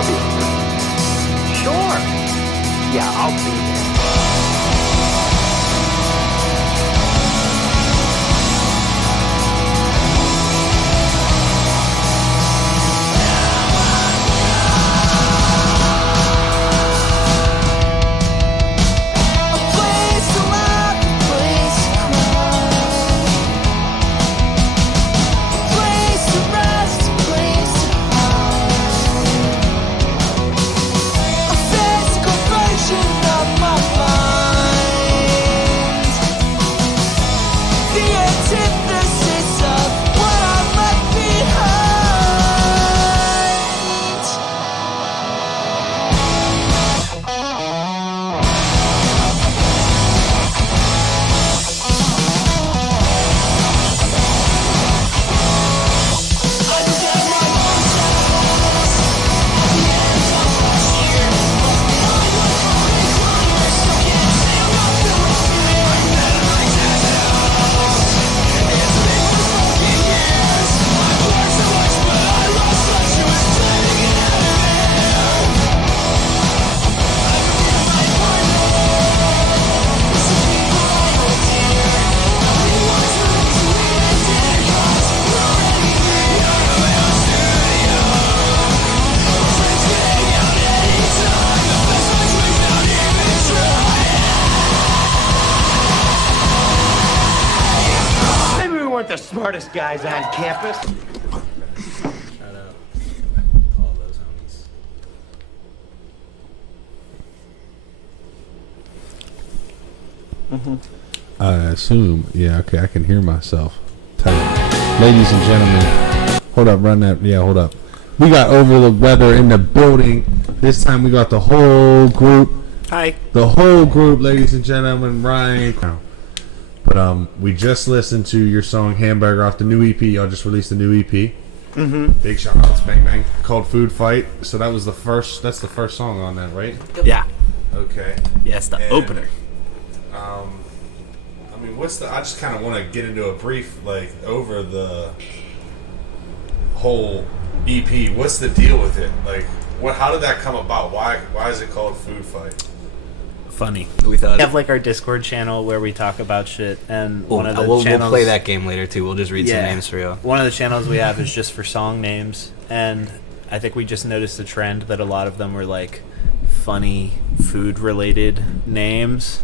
I'll be there. Sure. Yeah, I'll be there. The smartest guys on campus. Shout out all those homies. I assume, yeah, okay, I can hear myself. Tight. Ladies and gentlemen, hold up, run that, yeah, hold up. We got Overtheweather in the building. This time we got the whole group. Hi. The whole group, ladies and gentlemen, Ryan. But we just listened to your song Hamburger off the new EP. Y'all just released the new EP. Big shout outs, bang bang. Called Food Fight. So that was that's the first song on that, right? Yeah. Okay. Yeah, it's the opener. I mean, I just kind of want to get into a brief, like, over the whole EP. What's the deal with it? Like, how did that come about? Why is it called Food Fight? Funny. We have like our Discord channel where we talk about shit, and one of the we'll channels, play that game later too. We'll just read some names for you. One of the channels we have is just for song names, and I think we just noticed a trend that a lot of them were like funny food related names.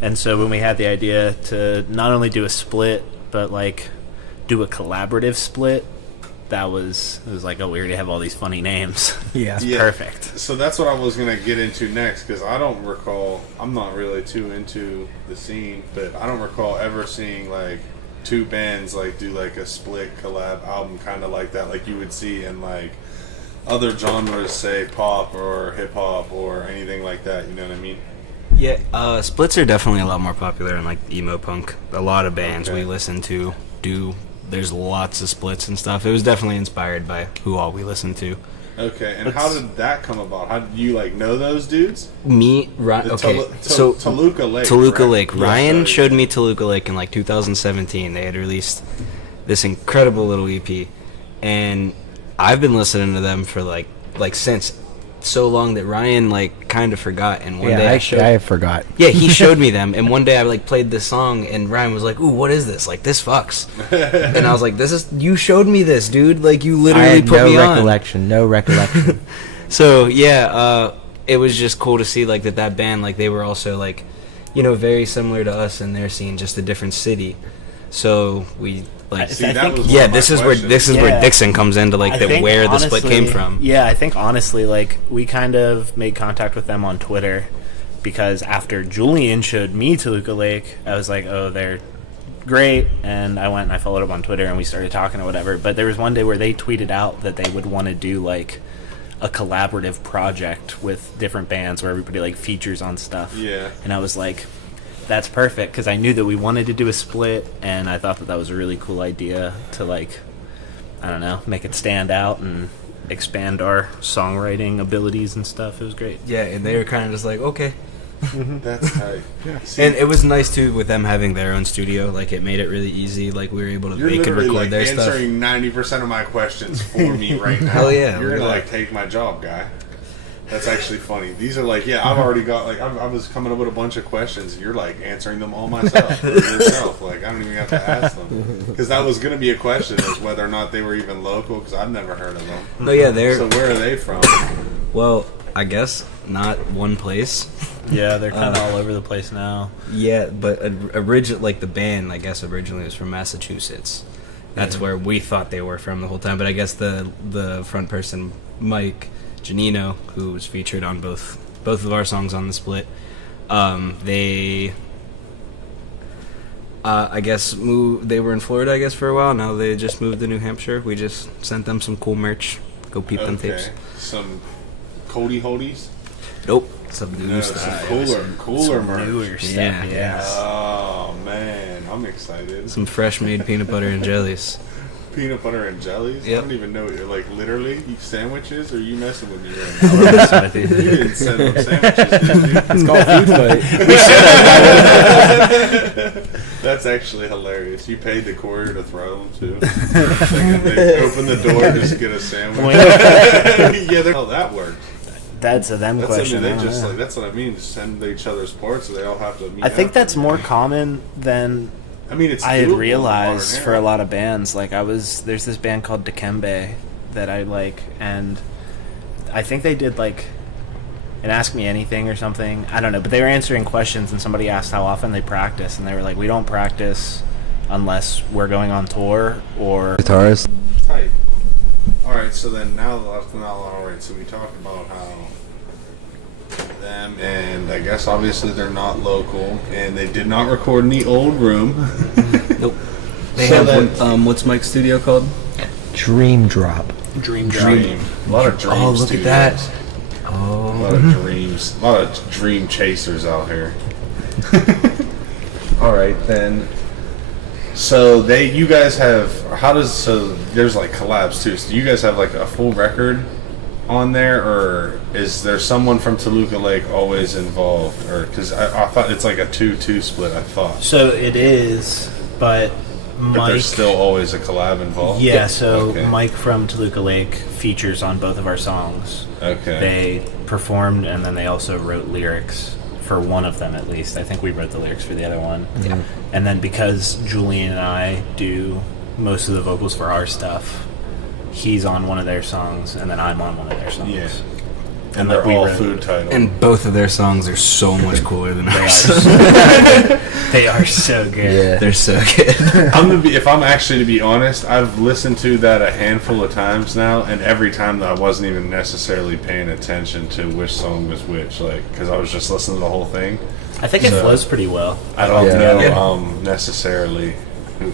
And so when we had the idea to not only do a split but like do a collaborative split, it was like, oh, we already have all these funny names. Yeah. Perfect. So that's what I was going to get into next, because I don't recall, I'm not really too into the scene, but I don't recall ever seeing like two bands like do like a split collab album kind of like that, like you would see in like other genres, say pop or hip hop or anything like that, you know what I mean? Yeah, splits are definitely a lot more popular in like emo punk. A lot of bands we listen to do. There's lots of splits and stuff. It was definitely inspired by who all we listened to. Okay, and how did that come about? How did you like know those dudes? Me, Ryan. Okay, so Toluca Lake. Toluca Lake. Ryan showed me Toluca Lake in like 2017. They had released this incredible little EP, and I've been listening to them for like since so long that Ryan like kind of forgot. And one day I forgot. Yeah, he showed me them, and one day I like played this song, and Ryan was like, "Ooh, what is this? Like, this fucks." And I was like, you showed me this, dude. Like, you literally put me on." No recollection. So yeah, it was just cool to see like that band, like they were also like, you know, very similar to us in their scene, just a different city. So we like, See, that was this is where Dixon comes into like where the split came from. Yeah, I think honestly, like we kind of made contact with them on Twitter because after Julian showed me Toluca Lake, I was like, oh, they're great, and I went and I followed up on Twitter and we started talking or whatever. But there was one day where they tweeted out that they would want to do like a collaborative project with different bands where everybody like features on stuff. Yeah, and I was like, that's perfect, because I knew that we wanted to do a split, and I thought that was a really cool idea to, like, I don't know, make it stand out and expand our songwriting abilities and stuff. It was great. Yeah, and they were kind of just like, okay. That's tight. And it was nice too with them having their own studio. Like it made it really easy. Like we were able to they could record like their stuff. Answering 90% of my questions for me right now. Hell yeah! You're gonna like take my job, guy. That's actually funny. These are like, yeah, I've already got like I was coming up with a bunch of questions. You're like answering them all myself for yourself. Like I don't even have to ask them because that was gonna be a question is whether or not they were even local because I've never heard of them. No, yeah, they're So where are they from? well, I guess not one place. Yeah, they're kind of all over the place now. Yeah, but like the band, I guess originally was from Massachusetts. That's where we thought they were from the whole time. But I guess the front person, Mike Janino, who was featured on both of our songs on the split, they I guess they were in Florida, I guess, for a while. Now they just moved to New Hampshire. We just sent them some cool merch. Go peep them tapes. Some Cody Hodies? Nope. Some new No, stuff. some cooler merch. Newer stuff, Yeah. yeah. Oh man, I'm excited. Some fresh made peanut butter and jellies. Peanut butter and jellies? Yep. I don't even know. Like literally sandwiches? Or are you messing with me right I'm now? messing with you. You didn't send them sandwiches, did you? It's called food fight. That's actually hilarious. You paid the courier to throw them too. Like, they open the door just to get a sandwich. Yeah, oh, that works. That's a them question. I mean, I don't know. that's what I mean. Just send each other's parts, so they all have to meet. I think up. that's more common than I mean, it's. I had doable in realized modern for a era. lot of bands. Like there's this band called Dikembe that I like, and I think they did like an Ask Me Anything or something. I don't know, but they were answering questions, and somebody asked how often they practice, and they were like, "We don't practice unless we're going on tour or." Guitarist. Tight. All right, so then now all right. So we talked about how them, and I guess obviously they're not local, and they did not record in the old room. Nope. They So have then- what's Mike's studio called? Dream Drop. Dream Dream. A lot of dreams. Oh, look at that. A lot of dreams. A lot of dream chasers out here. All right, then. So you guys have, there's like collabs too. So do you guys have like a full record on there, or is there someone from Toluca Lake always involved? Or, because I thought it's like a 2-2 split, I thought. So it is, but But Mike. there's still always a collab involved? Yeah, so Okay. Mike from Toluca Lake features on both of our songs. Okay. They performed, and then they also wrote lyrics for one of them at least. I think we wrote the lyrics for the other one. Yeah. And then because Julian and I do most of the vocals for our stuff, he's on one of their songs, and then I'm on one of their songs. Yeah. And And they're like we all wrote- food titles. And both of their songs are so much cooler than ours. They are so good. Yeah. They're so good. if I'm actually to be honest, I've listened to that a handful of times now, and every time that I wasn't even necessarily paying attention to which song was which, like, because I was just listening to the whole thing. I think it So- flows pretty well. I don't Yeah. know Yeah. necessarily.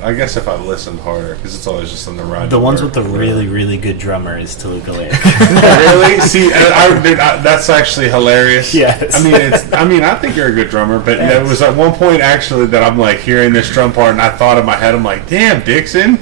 I guess if I listened harder, because it's always just on the ride. The to ones work with the or really, really good drummer is Toluca Lake. really? See, that's actually hilarious. Yes. I mean, I think you're a good drummer, but there Thanks. was at one point actually that I'm like hearing this drum part, and I thought in my head, I'm like, damn, Dixon.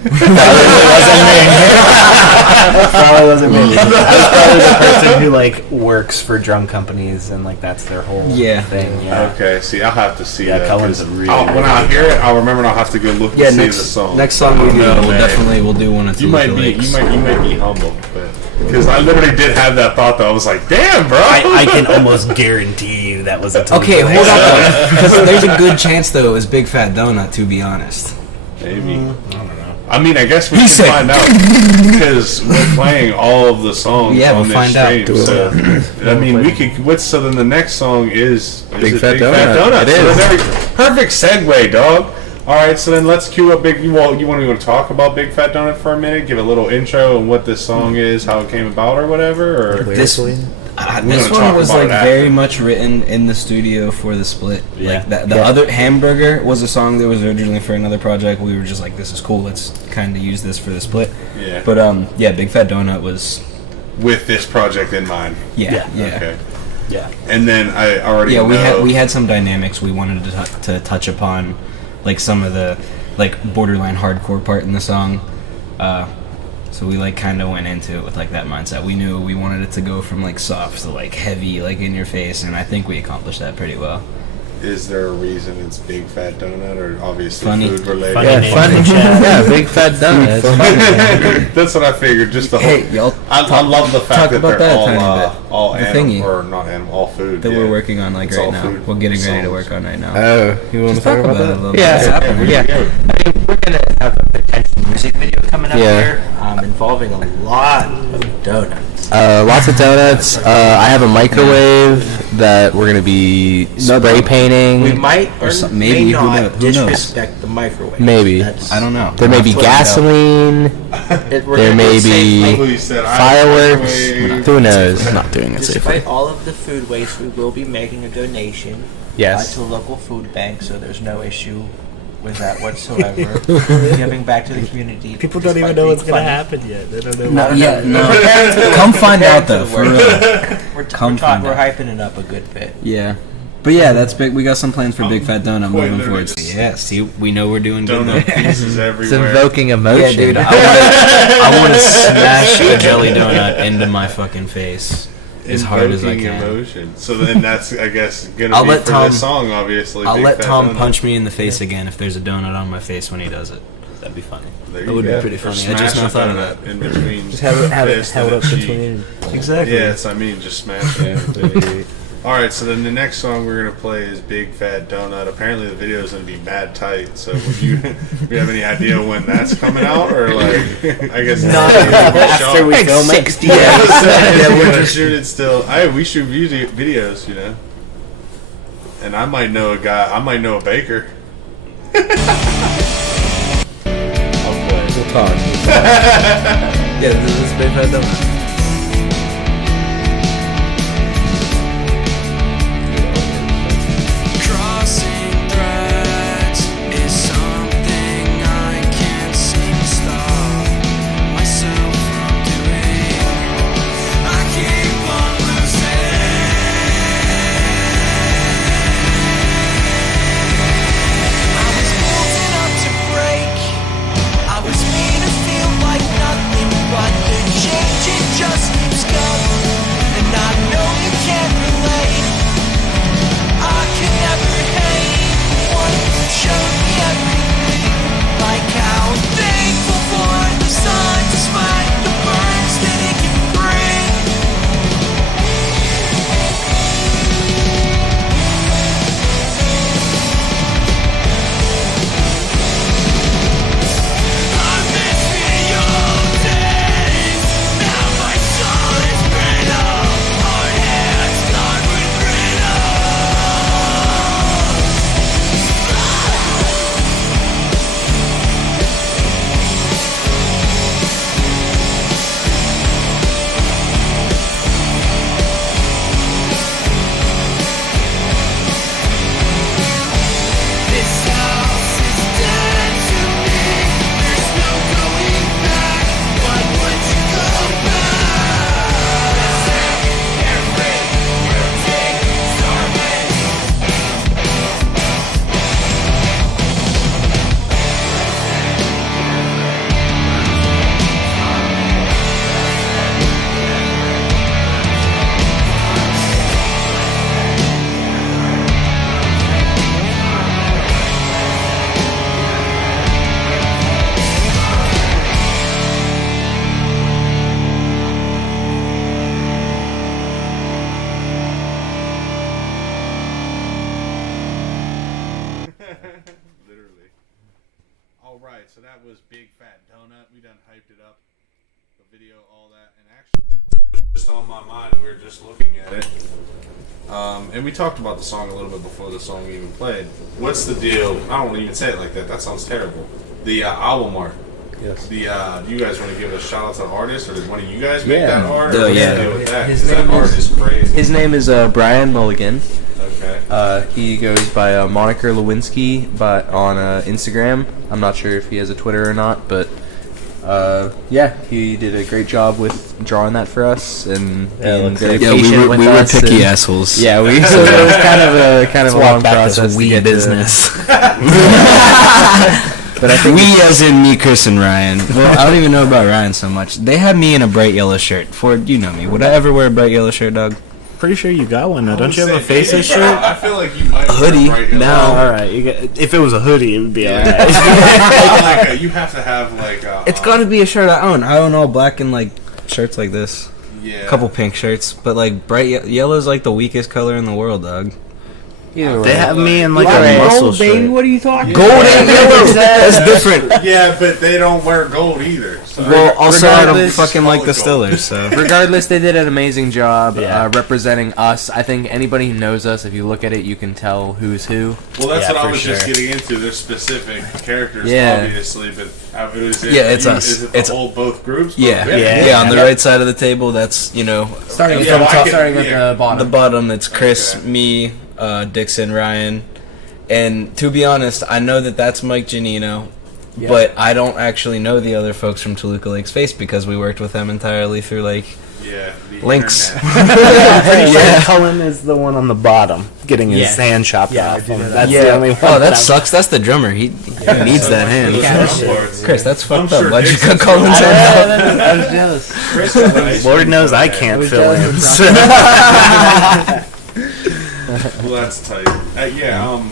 Probably wasn't me. I was probably the person who like works for drum companies and like that's their whole Yeah. thing. Yeah. Okay, see, I'll have to see Yeah, that. Cullen's 'cause a really, when I really hear it, I'll remember, and I'll have to go look Yeah, and see the next song. song we do, No, we'll man. we'll do one of You might Toluca be, Lakes. you might be humble, but because I literally did have that thought though. I was like, damn, bro. I can almost guarantee you that was a Toluca Okay, Lake hold song. on, because there's a good chance though it was Big Fat Donut. To be honest, Maybe. I mean, I guess we He can said- find out because we're playing all of the songs Yeah, on we'll this find out. stream. So, I mean, we could. So then the next song is Big it Fat Big Donut. Fat Donut. It So is. then perfect segue, dog. All right, so then let's cue up Big. Well, you want to talk about Big Fat Donut for a minute? Give a little intro on what this song is, how it came about, or whatever. Or this Lyrically? this gonna talk one was about like it after. very much written in the studio for the split. Yeah. Like the other Hamburger was a song that was originally for another project. We were just like, this is cool. Let's kind of use this for the split. Yeah. But yeah, Big Fat Donut was with this project in mind. yeah. Okay. Yeah. And then I already Yeah, know. we had some dynamics we wanted to touch upon, like some of the like borderline hardcore part in the song. So we like kind of went into it with like that mindset. We knew we wanted it to go from like soft to like heavy, like in your face, and I think we accomplished that pretty well. Is there a reason it's Big Fat Donut, or obviously Funny. food related? Funny. Funny. Yeah, Big Fat Donut. That's what I figured. Just the whole. Hey, y'all. I love the fact talk that about they're that a tiny all bit. The animal, thingy. or not animal, all food That we're working on like It's right all now. food We're getting ready to songs. work on right now. Oh, you want to talk about it a that? little bit. Yeah, I mean, we're gonna have a potential music video coming up Yeah. here, involving a lot of donuts. Lots of donuts. I have a microwave that we're gonna be spray painting. We might or maybe, may who not knows? Who knows? disrespect the microwave. Maybe. I don't know. There may be gasoline. There may be Please said fireworks. microwave. Who knows? I'm not doing it Despite safely. all of the food waste, we will be making a donation Yes. to a local food bank, so there's no issue with that whatsoever. Giving back to the community. People don't even despite know being what's gonna funny. happen yet. They don't know. No, what- yeah, no. Preparing for the Come work. find Preparing out though, for for the real. work. Come find We're out. hyping it up a good bit. Yeah. But yeah, that's big. We got some plans for Big Fat Donut quite moving literally forward. just- Yeah, see, we know we're doing good. Donut pieces It's everywhere. invoking Yeah, emotion. dude, I want to smash a jelly donut into my fucking face as hard as I Invoking can. emotion. So then that's, I guess, gonna I'll be let for Tom- this song, obviously. I'll Big let Fat Tom Donut. punch me in the face again if there's a donut on my face when he does it. That'd be funny. There That you would be go. pretty Or funny. I just smash now a thought of donut in between. Just have it fist held and up a cheek. between. Exactly. Yes, I mean, just smash it. All right, so then the next song we're gonna play is "Big Fat Donut." Apparently, the video is gonna be mad tight. So, would you have any idea when that's coming out, or like, I guess Not after after we film it. 60 yeah, we're gonna shoot it still. We shoot videos, you know. And I might know a guy. I might know a baker. I'll play. We'll talk. Yeah, this is Big Fat Donut. Crossing threads is something I can't seem to stop myself from doing. I keep on losing. I was building up to break. I was made to feel like nothing, but the change it just keeps coming, and I know you can't relate. I could never hate one who showed me everything. Like how I'm thankful for the sun, despite the burns that it can bring. I miss the old days. Now my soul is brittle. Hard hands scarred with brittle. This house is dead to me. There's no going back. Why would you go back? Listen, carefree, routine, starving. Literally. All right, so that was Big Fat Donut. We done hyped it up, the video, all that, and actually, it was just on my mind. We were just looking at it, and we talked about the song a little bit before the song even played. What's the deal? I don't even say it like that. That sounds terrible. The album art. Yes. The do you guys want to give a shout out to the artist, or did one of you guys make that art? Yeah. Or what's Yeah. the deal with that? His 'Cause that name art is crazy. His name is Brian Mulligan. Okay. He goes by Moniker Lewinsky, but on Instagram. I'm not sure if he has a Twitter or not, but yeah, he did a great job with drawing that for us and being very Yeah, we patient were, with we were us picky and- assholes. Yeah, we so it was kind of a long process. we to get business. But I think We as in me, Chris, and Ryan. Well, I don't even know about Ryan so much. They had me in a bright yellow shirt. Ford, you know me. Would I ever wear a bright yellow shirt, dog? Pretty sure you got one now. Don't you have a Say, faces yeah, shirt? I feel like you might Hoodie. wear a bright yellow. No. All right. If it was a hoodie, it would be all right. You have to have like a. It's got to be a shirt I own. I own all black and like shirts like this. Yeah. A couple pink shirts, but like bright yellow's like the weakest color in the world, dog. They have me in like Black a and muscle gold, baby. shirt. What are you talking? Gold and yellow. That's different. Yeah, but they don't wear gold either. So. Well, also I don't regardless, fucking like the call it gold. Stillers, so. Regardless, they did an amazing job Yeah. representing us. I think anybody who knows us, if you look at it, you can tell who's who. Well, that's Yeah, what I for was just sure. getting into. There's specific characters, Yeah. obviously, but it's us. Is it the It's- whole both groups? Yeah. Both? Yeah. On the right side of the table, that's, Starting Yeah, from well, I top, can- starting at yeah. the bottom. the bottom, it's Chris, Okay. me, Dixon, Ryan. And to be honest, I know that that's Mike Giannino, Yeah. but I don't actually know the other folks from Toluca Lake's Face because we worked with them entirely through, like, Yeah, the links. internet. Pretty sure Yeah. Cullen is the one on the bottom getting his Yeah. hand chopped Yeah, I off. do know that. That's Yeah. the only one. Oh, that sucks. That's the drummer. He needs that hand. Those Yeah. drum parts. Chris, that's I'm fucked up. sure Why'd you Dixon's cut Colin's gonna- hand out? I was jealous. Chris got the ice Lord cream knows cone I hand. can't was fill jealous in. Well, that's tight. Yeah,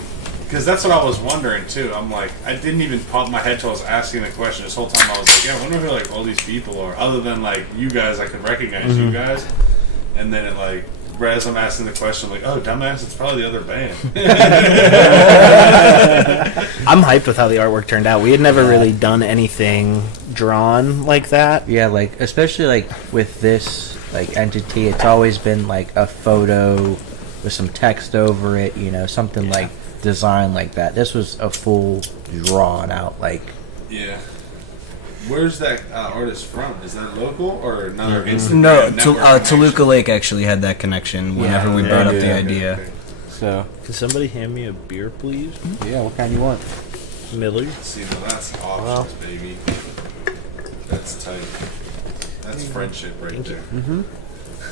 because that's what I was wondering too. I'm like, I didn't even pop my head till I was asking the question. This whole time I was like, yeah, I wonder who like all these people are. Other than like you guys, I could recognize you guys. And then it like, as I'm asking the question, I'm like, oh, dumbass, it's probably the other band. I'm hyped with how the artwork turned out. We had never really done anything drawn like that. Yeah, like especially like with this like entity, it's always been like a photo with some text over it, something like designed like that. This was a full drawn out like. Yeah. Where's that artist from? Is that local or another Instagram No, network connection? Toluca Lake actually had that connection whenever we brought up the Okay, idea. okay. So, Can somebody hand me a beer, please? yeah, what kind you want? Miller. See, now that's options, baby. That's tight. That's friendship right there.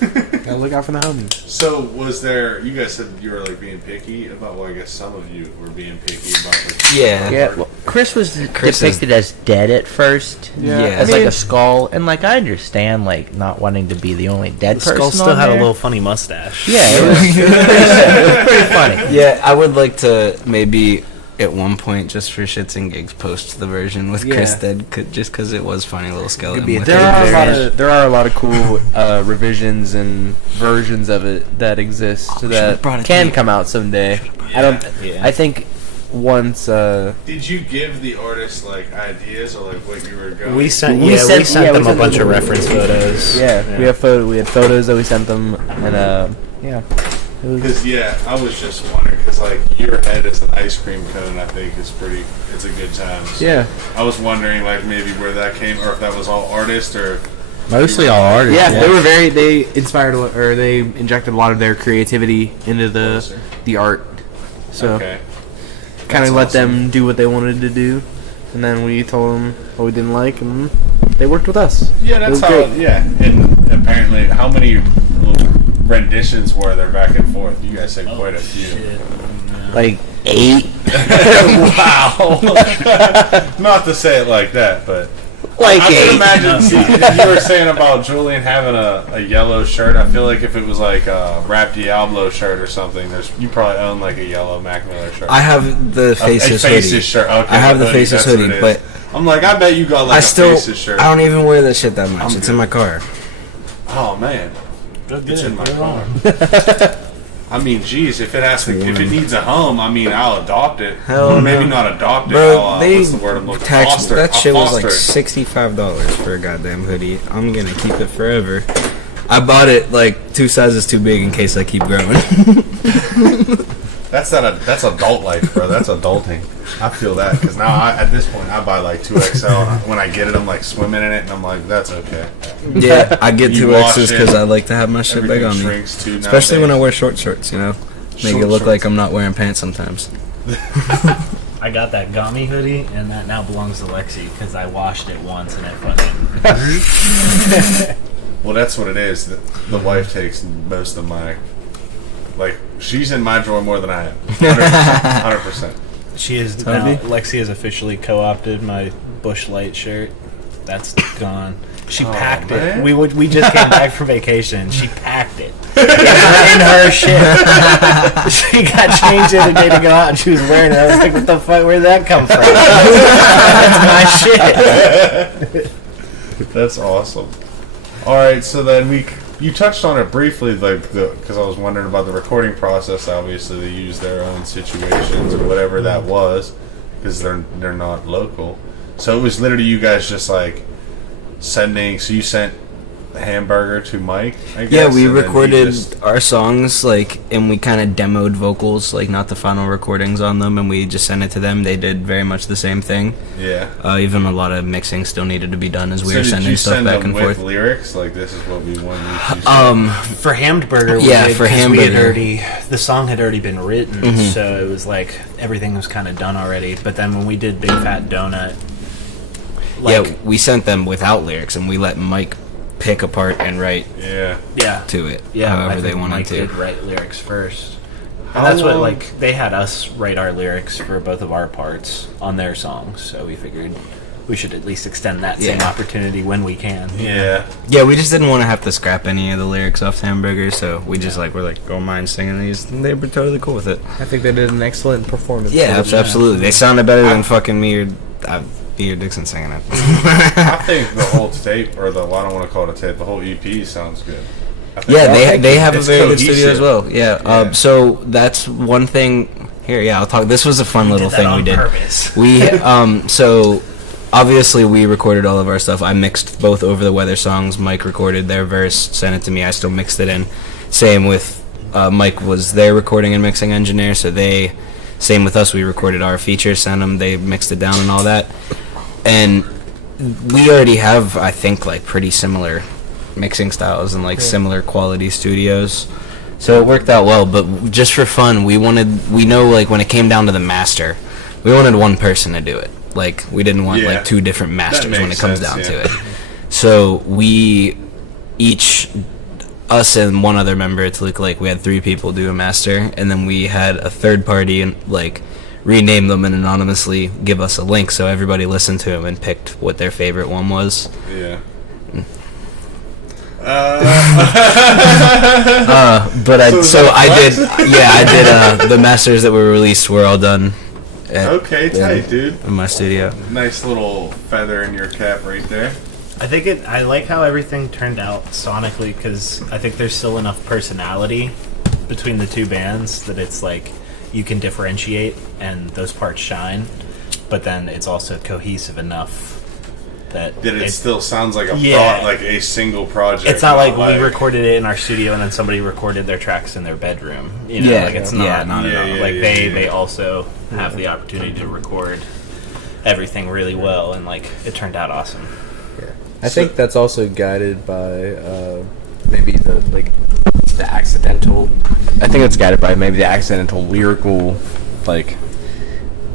Gotta look out for the homies. So, was there? You guys said you were like being picky about. Well, I guess some of you were being picky about. The Yeah. Yeah, well, Chris was Chris depicted as dead at first. Yeah. As I like mean- a skull, and like I understand like not wanting to be the only dead The person. skull still on had a there. little funny mustache. Yeah, it was pretty funny. Yeah, I would like to maybe at one point, just for shits and gigs, post the version with Chris Yeah. dead, just because it was funny little skeleton. be a with There it. are a lot of cool revisions and versions of it that exist that brought it to can you. come out someday. Yeah. I think once Did you give the artist like ideas or like what you were going? We sent, We we sent- sent yeah, we them a sent bunch them- of reference photos. we had photos that we sent them, and yeah, it was, Because I was just wondering because like your head as an ice cream cone, I think is pretty. It's a good time. So yeah, I was wondering like maybe where that came, or if that was all artist, or Mostly all artists. yeah. They inspired or they injected a lot of their creativity into the art, so okay. kind That's of let awesome. them do what they wanted to do, and then we told them what we didn't like, and they worked with us. Yeah, It that's was how. great. Yeah, and apparently, how many little renditions were there back and forth? You guys said quite a few. Like 8. Wow. Not to say it like that, but Like I can 8. imagine. See, if you were saying about Julian having a yellow shirt, I feel like if it was like a Rap Diablo shirt or something, you probably own like a yellow Mac Miller shirt. I have the Faces a hoodie. Faces shirt. Okay, I have the hoodie, Faces that's what hoodie, it but is. I'm like, I bet you got like I a still Faces shirt. I don't even wear that shit that much. I'm It's good. in my car. Oh man, it's in my car. I mean, geez, if it needs a home, I mean, I'll adopt it. Hell Or maybe no. not adopt it. Bro, I'll, they what's the word I'm looking taxed foster. that I'll shit was like foster it. $65 for a goddamn hoodie. I'm gonna keep it forever. I bought it like 2 sizes too big in case I keep growing. That's adult life, bro. That's adulting. I feel that because now at this point I buy like 2XL. And when I get it, I'm like swimming in it, and I'm like, that's okay. Yeah, I get You 2 wash X's it, because I like to have my shit big Everything on me. shrinks too. Especially when I nowadays. wear short shorts, you know? Make Short it look shorts. like I'm not wearing pants sometimes. I got that Gummy hoodie, and that now belongs to Lexi because I washed it once and it fucking. Well, that's what it is. The wife takes most of my. Like, she's in my drawer more than I am. 100%. She is Toby? now. Lexi has officially co-opted my Bush Light shirt. That's gone. She packed man. it. We just came back from vacation. She packed it in her shit. She got changed the other day to go out, and she was wearing it. I was like, "What the fuck? Where'd that come from?" That's my shit. That's awesome. All right, so then you touched on it briefly, like because I was wondering about the recording process. Obviously, they use their own situations or whatever that was, because they're not local. So it was literally you guys just like sending. So you sent the hamburger to Mike, I guess. Yeah, we and then he recorded just- our songs, like, and we kind of demoed vocals, like, not the final recordings on them, and we just sent it to them. They did very much the same thing. Yeah. Even a lot of mixing still needed to be done as we So were did sending you stuff send back them and with forth. lyrics? Like, this is what we want you to say? For Hamburger, we Yeah, did, for 'cause we had Hamburger. the song had already been written, Mhm. so it was like everything was kind of done already. But then when we did Big Fat Donut, Yeah, we sent them without lyrics, and we let Mike pick a part and write Yeah. to it, I however they think wanted Mike to. did write lyrics first. How And that's what, long- like, they had us write our lyrics for both of our parts on their songs, so we figured we should at least extend that same Yeah. opportunity when we can. Yeah. Yeah, we just didn't want to have to scrap any of the lyrics off Hamburger, so we just we're like, don't mind singing these. And they were totally cool with it. I think they did an excellent performance. Yeah, absolutely. They sounded better than fucking me or Dixon singing it. I think the whole tape, or I don't want to call it a tape, the whole EP sounds good. I think Yeah, they have a it's very good studio as cohesive. well. Yeah. Yeah. So that's one thing. Here, yeah, I'll talk. This was a fun little Did that thing on we did. purpose. We so obviously we recorded all of our stuff. I mixed both Overtheweather songs. Mike recorded their verse, sent it to me. I still mixed it in. Same with Mike was their recording and mixing engineer. So same with us. We recorded our features, sent them. They mixed it down and all that. And we already have, I think, like pretty similar mixing styles and like similar quality studios. So it worked out well, but just for fun, we know like when it came down to the master, we wanted one person to do it. Like we didn't want Yeah. like two different masters when it makes comes sense, down yeah. to it. So we each, us and one other member at Toluca Lake, we had 3 people do a master, and then we had a third party and like rename them and anonymously give us a link, so everybody listened to them and picked what their favorite one was. Yeah. But I So is so that I flex? did yeah I did the masters that were released were all done at, Okay, tight, dude. in my studio. Nice little feather in your cap right there. I think I like how everything turned out sonically, because I think there's still enough personality between the two bands that it's like you can differentiate and those parts shine, but then it's also cohesive enough that It still sounds like Yeah. like a single project. it's not like we recorded it in our studio and then somebody recorded their tracks in their bedroom. You know, Yeah, like it's yeah, not not at all. like Yeah, they also have the opportunity to record everything really well, and like it turned out awesome. I think that's also guided by maybe the accidental. I think it's guided by maybe the accidental lyrical like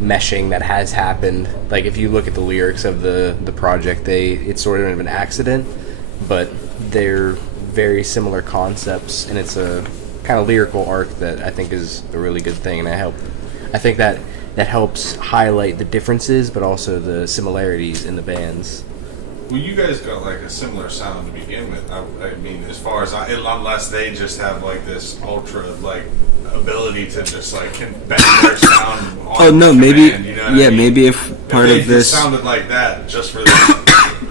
meshing that has happened. Like if you look at the lyrics of the project, it's sort of an accident, but they're very similar concepts, and it's a kind of lyrical arc that I think is a really good thing, and I think that helps highlight the differences, but also the similarities in the bands. Well, you guys got like a similar sound to begin with. I mean, as far as unless they just have like this ultra like ability to just like can bend their sound. On Oh no, maybe command, you know what I mean? maybe if part if of they this sounded like that just for this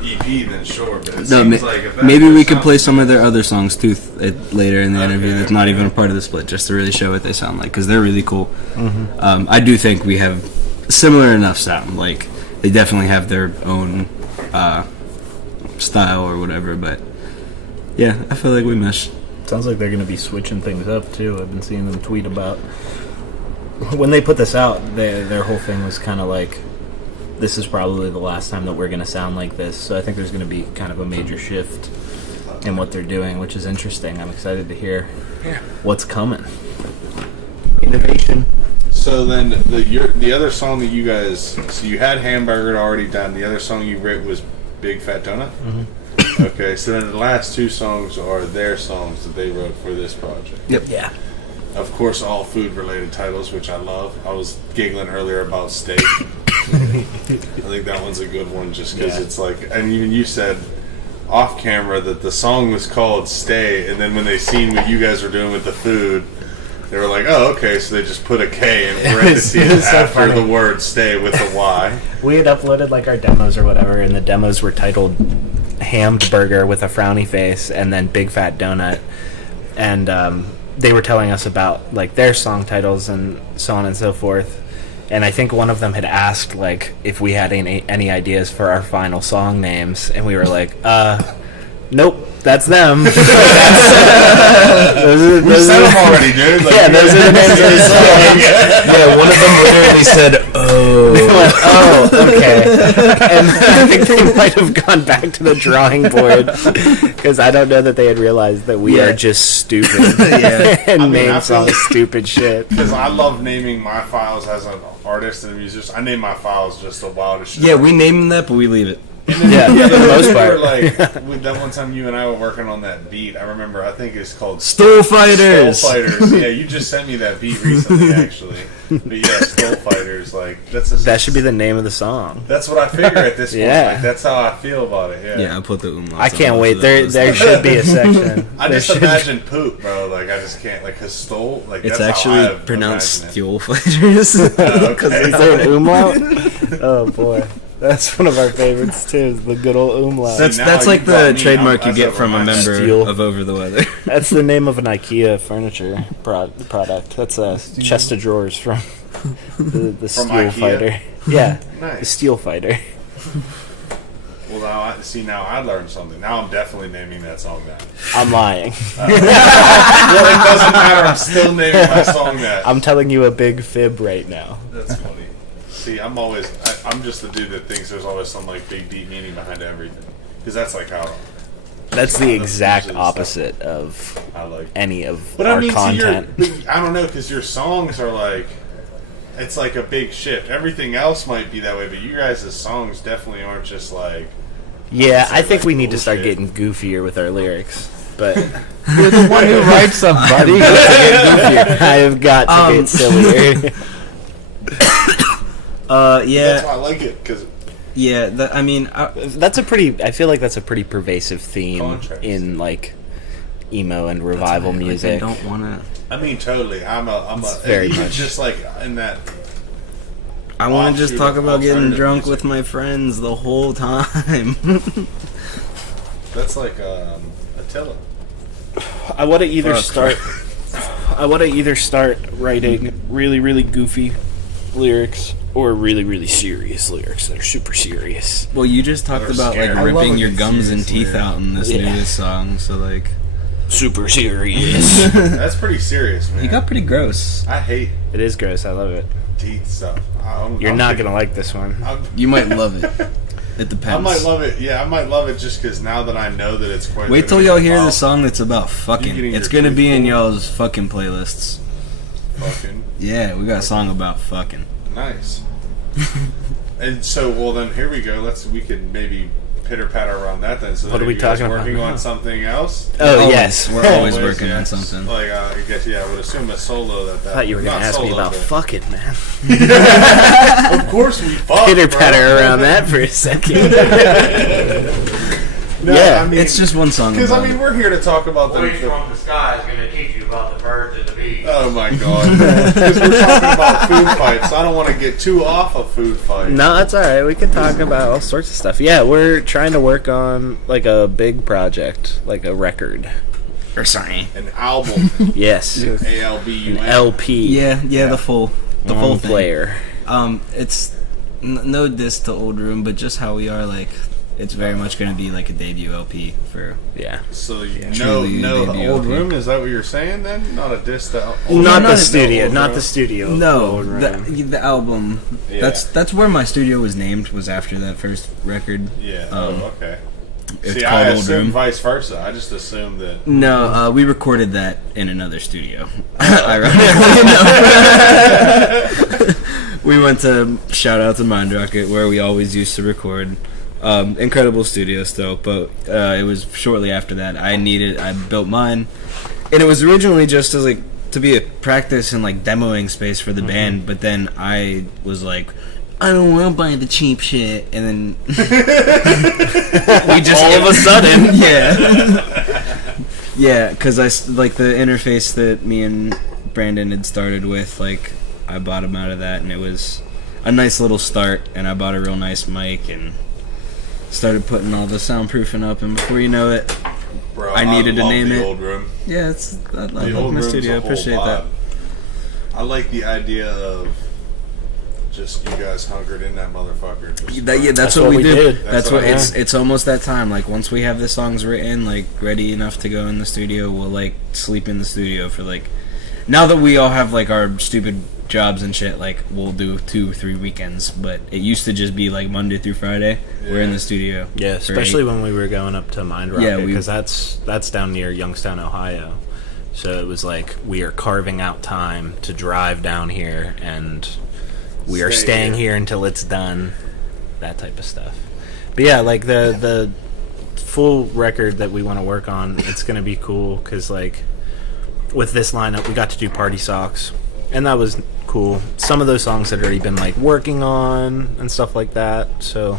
EP, then sure. But it no, seems like if that's maybe their we could sound- play some of their other songs too later in the interview. Okay. That's not even a part of the split, just to really show what they sound like, because they're really cool. I do think we have similar enough sound. Like they definitely have their own style or whatever, but yeah, I feel like we mesh. Sounds like they're going to be switching things up too. I've been seeing them tweet about when they put this out. Their whole thing was kind of like, this is probably the last time that we're going to sound like this. So I think there's going to be kind of a major shift in what they're doing, which is interesting. I'm excited to hear what's coming. Innovation. So then the other song that you guys, so you had Hamburger already done. The other song you wrote was Big Fat Donut. Mm-hmm. Okay, so then the last 2 songs are their songs that they wrote for this project. Yep. Yeah. Of course, all food-related titles, which I love. I was giggling earlier about steak. I think that one's a good one just because it's like, and even you said off camera that the song was called Stay, and then when they seen what you guys were doing with the food, they were like, oh, okay, so they just put a K in parentheses after the word stay with the Y. We had uploaded like our demos or whatever, and the demos were titled Hammed Burger with a frowny face and then Big Fat Donut. And they were telling us about like their song titles and so on and so forth. And I think one of them had asked like if we had any ideas for our final song names, and we were like, nope. That's them. We said them already, dude. Like, yeah, those are the names of the song. Yeah, one of them literally said, "Oh." They went, oh, okay. And I think they might have gone back to the drawing board because I don't know that they had realized that we are just stupid and name some stupid shit. Because I love naming my files as an artist and a musician. I name my files just the wildest shit. Yeah, we name them that, but we leave it. Yeah, for the most part. Like, that one time you and I were working on that beat, I remember, I think it's called Stole Fighters. Stole Fighters. Yeah, you just sent me that beat recently, actually. But yeah, Stole Fighters, like, that should be the name of the song. That's what I figure at this point. Yeah. Like, that's how I feel about it, yeah. Yeah, I put the umlauts. I can't wait. There should be a section. I just imagine poop, bro. Like, I just can't, like, cause stole, like, It's that's how I actually pronounced imagine it. Stole Fighters. Because is there an umlaut? Oh, boy. That's one of our favorites, too, is the good old umlaut. That's like the trademark you get from a member Steel. of Over the Weather. That's the name of an IKEA furniture product. That's a chest of drawers from the Steel IKEA? Fighter. Yeah, Nice. the Steel Fighter. Well, now I learned something. Now I'm definitely naming that song that. I'm lying. Well, it doesn't matter. I'm still naming my song that. I'm telling you a big fib right now. That's funny. See, I'm just the dude that thinks there's always some like big deep meaning behind everything, because that's like how. That's the exact usually the stuff opposite of I like. any of But our I mean, content. I don't know, because your songs are like, it's like a big shift. Everything else might be that way, but you guys' songs definitely aren't just like. Yeah, I think like we need to start bullshit. getting goofier with our lyrics. But You're the one who writes them, buddy. I have got to get sillier. Yeah, That's why I like it, because yeah. I mean, I feel like that's a pretty pervasive theme Contrast. in like emo and revival like, music. I don't want to. I mean, totally. It's very even much. just like in that. I want to just offshoot talk of about getting alternative drunk music. with my friends the whole time. That's like Attila. I want to either Fuck. start writing really, really goofy lyrics or really, really serious lyrics that are super serious. Well, you just talked Or about scared. like I love ripping a your good gums and serious teeth lyric. out in this Yeah. newest song, so like Super serious. That's pretty serious, man. you got pretty gross. I hate It is gross. I love it. teeth stuff. You're not gonna like this one. You might love it. It depends. I might love it. Yeah, I might love it just because now that I know that it's quite. Wait till literally y'all hear about the song that's about You fucking. getting It's your gonna tooth be in pulled. y'all's fucking playlists. Fucking Yeah, we got a song about fucking. nice. And so, well, then here we go. We could maybe pitter patter around that then. So What then are we you guys talking about working now? on something else? Oh Always. yes. We're always Always, working yeah. on something. Like I guess I would assume a solo that. I thought you were gonna not ask me solo, about but- fucking, man. Of course we fuck. Pitter bro. patter around that for a second. No, Yeah, I mean, It's just one song. because About I mean it. we're here to talk about the. Voice from the sky is going to teach you about the birds and the bees. Oh my god! Because we're talking about food fights, so I don't want to get too off of food fights. No, it's alright. We can talk about all sorts of stuff. Yeah, we're trying to work on like a big project, like a record. Or sorry. An album, Yes. ALBUM. An LP. Yeah, the full Long thing. player. It's no diss to Old Room, but just how we are, like, it's very much going to be like a debut LP for. Yeah. So no, Truly no debut old LP. room. Is that what you're saying then? Not a diss to Not the not studio. Old Not Room. the studio. No, Old Room. the album. Yeah. That's where my studio was named. Was after that first record. Yeah. Um, Okay. It's See, called I Old assumed Room. vice versa. I just assumed that. No, we recorded that in another studio. Ironically, we went to shout out to Mind Rocket where we always used to record. Incredible studio still, but it was shortly after that I built mine, and it was originally just as like to be a practice and like demoing space for the band, but then I was like, I don't want to buy the cheap shit, and then we just All of a sudden. yeah, because like the interface that me and Brandon had started with, like I bought him out of that, and it was a nice little start, and I bought a real nice mic and started putting all the soundproofing up, and before you know it, Bro, I needed to love name the it. Old room. Yeah, I The like old my room's studio. I a whole appreciate that. vibe. I like the idea of just you guys hunkered in that motherfucker. Just That's what we did. That's That's what what I it's almost that time. Like once we have the songs written, like ready enough to go in the studio, we'll like sleep in the studio for like. Now that we all have like our stupid jobs and shit, like we'll do 2-3 weekends. But it used to just be like Monday through Friday. We're in the studio. Yeah, for especially 8. when we were going up to Mind Yeah, Rocket, we- because that's down near Youngstown, Ohio. So it was like we are carving out time to drive down here, and we are Stay staying here. here until it's done. That type of stuff. But yeah, like the full record that we want to work on, it's gonna be cool because like with this lineup, we got to do Party Socks, and that was cool. Some of those songs had already been like working on and stuff like that, so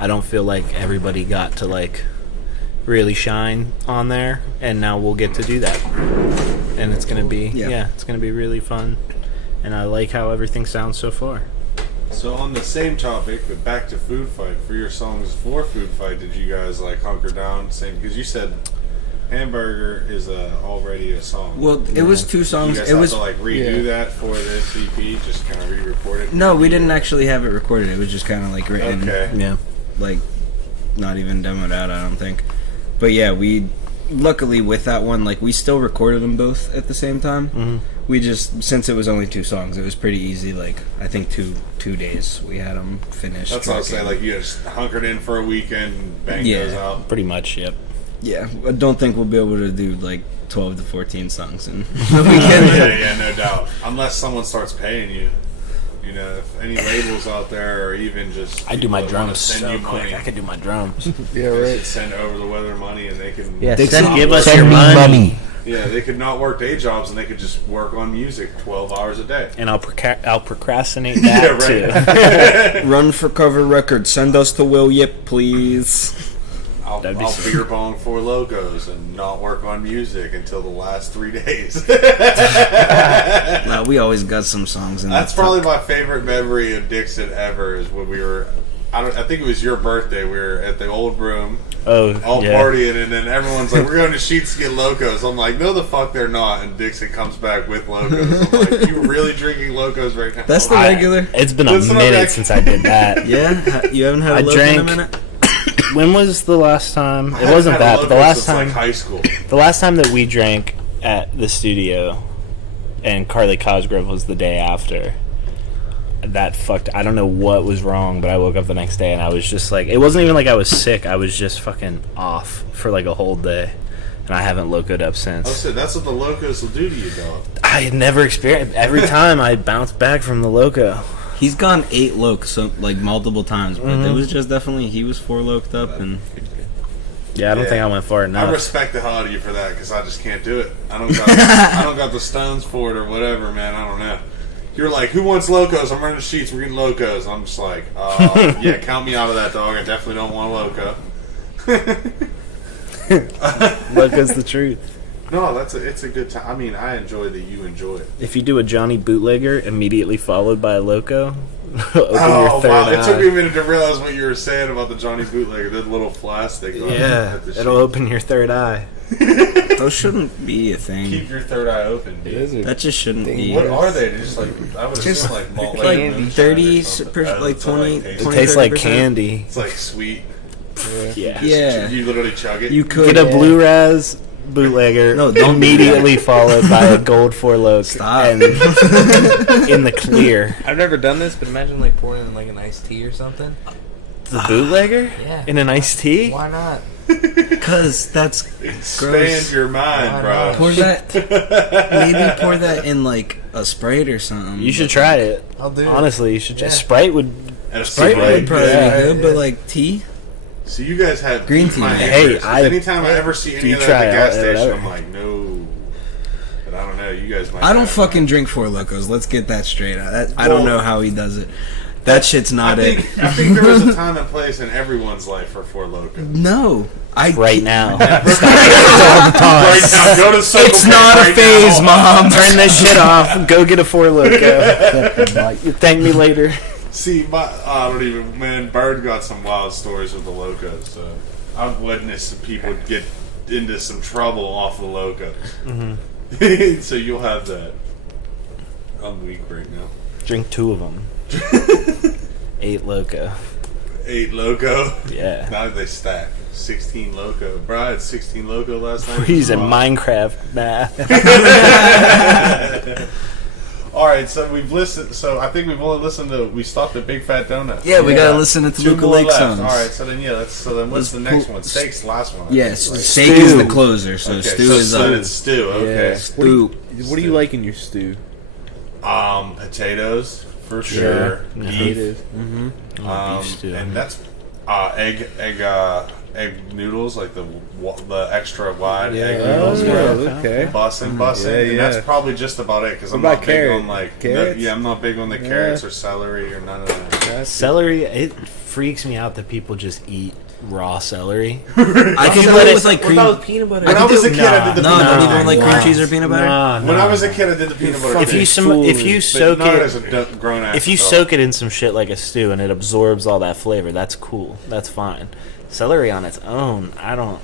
I don't feel like everybody got to like really shine on there, and now we'll get to do that, and it's gonna be it's gonna be really fun, and I like how everything sounds so far. So on the same topic, but back to Food Fight. For your songs for Food Fight, did you guys like hunker down? Same, because you said Hamburger is already a song. Well, it was 2 You songs. guys It have was to like redo that for this EP, just kind of re-record it. no, we didn't actually have it recorded. It was just kind of like written. Okay. Yeah. Like not even demoed out, I don't think. But yeah, we luckily with that one, like we still recorded them both at the same time. Mm-hmm. We just, since it was only 2 songs, it was pretty easy. Like I think two days we had them finished. That's what I was saying. Like you just hunkered in for a weekend, and bang goes out. Pretty much, yep. Yeah, I don't think we'll be able to do like 12 to 14 songs in Yeah, no doubt. Unless someone starts paying you. You know, if any labels out there, or even just I do my people that wanna drums send so you quick. money, I can do my drums. they should send Overtheweather money, and they can. Yeah, They send, can give us send your me money. Yeah, they could not work day jobs, and they could just work on music 12 hours a day. And I'll procrastinate that Yeah, too. Run for Cover Records. Send us to Will Yip, please. I'll That'd be I'll sick. beer bong 4 logos and not work on music until the last 3 days. Nah, we always got some songs in That's the probably my favorite memory of Dixon ever. Is when we were, I think it was your birthday. We were at the old room, Oh, all yeah. partying, and then everyone's like, "We're going to Sheets to get locos." I'm like, "No, the fuck, they're not." And Dixon comes back with locos. I'm like, "You really drinking locos right now?" That's the I- regular. It's been a That's what I minute reckon. since I did that. Yeah, you haven't had a I look in a drank- minute. When was the last time? I It haven't wasn't had a that, but the Loco last since, time, like high school. the last time that we drank at the studio, and Carly Cosgrove was the day after. That fucked. I don't know what was wrong, but I woke up the next day and I was just like, it wasn't even like I was sick. I was just fucking off for like a whole day, and I haven't locoed up I since. said, "That's what the locos will do to you, dog." I had never experienced. Every time I bounced back from the loco. He's gone 8 lokes, so, like multiple times, but it was just definitely he was 4 loked up, and Yeah, I don't Yeah. think I went far I enough. respect the hell out of you for that because I just can't do it. I don't got I don't got the stones for it or whatever, man. I don't know. You're like, who wants locos? I'm running Sheets. We're getting locos. I'm just like, yeah, count me out of that, dog. I definitely don't want a loco. Loco's the truth. No, it's a good time. I mean, I enjoy that you enjoy it. If you do a Johnny bootlegger immediately followed by a loco, open Oh your third wow! eye. It took me a minute to realize what you were saying about the Johnny bootlegger. That little flask they got Yeah, at the it'll Sheets. open your third eye. those shouldn't be a thing. Keep your third eye open, dude. That just shouldn't be. What are they? They're just like I would Just assume like malt like moonshine or 30, something. like That's what 20, tastes It 20 tastes like 30%. candy. It's like sweet. Yeah. Yeah, You literally chug it. you could. Get a blue raz bootlegger. No, don't do immediately followed by a gold four loc. Stop. And in the clear. I've never done this, but imagine like pouring in like an iced tea or something. The bootlegger? Yeah. In an iced tea? Why not? Because that's Expand gross. your mind, Why bro. not? Pour that. Maybe pour that in like a Sprite or something. You should try it. I'll do it. Honestly, you should try. Yeah. Sprite would. And a Sprite Sprite. would probably Yeah. be good, but like tea. So you guys have Green beat tea. my Hey, interest. I- Anytime I ever see any you of that at try the gas it, station, whatever. I'm like, no. But I don't know. know you guys might. I don't have fucking mine. drink Four Locos. Let's get that straight. I don't know how he does it. That shit's not I it. think there was a time and place in everyone's life for Four Loko. No, Right now. Right now, go to Circle It's K not a right phase, now. Mom. Turn this shit off. Go get a Four Loko. You thank me later. See, I don't even. Man, Bird got some wild stories with the Locos. So I've witnessed some people get into some trouble off the Locos. Mm-hmm. So you'll have that. I'm weak right now. Drink 2 of them. 8 Loco. 8 Loco. Yeah. Now they stack. 16 Loco. Bro, I had 16 Loco last night. He's in Minecraft math. All right, so we've listened. So I think we've only listened to. We stopped at Big Fat Donut. Yeah, we gotta listen to 2 Toluca more Lake left. songs. All right, so then what's the next one? Steak's the last one. Yes, Right? steak is the closer, so Okay, stew so is then up. it's stew. Okay. Stew. What do you like in your stew? Potatoes for sure. Beef. Beef stew. And that's egg noodles, like the extra wide egg noodles. okay. Bussin', Yeah, and yeah. that's probably just about it because I'm What not about big carrot? on like Carrots? I'm not big on the carrots or celery or none of that. Celery, it freaks me out that people just eat raw celery. I can do it with like cream. peanut butter? When I was a kid, I did the No, peanut not butter even like thing. cream cheese or peanut butter. When I was a kid, I did the peanut butter. If you thing. if you But soak not it as a grown ass. if you adult. soak it in some shit like a stew and it absorbs all that flavor, that's cool. That's fine. Celery on its own, I don't.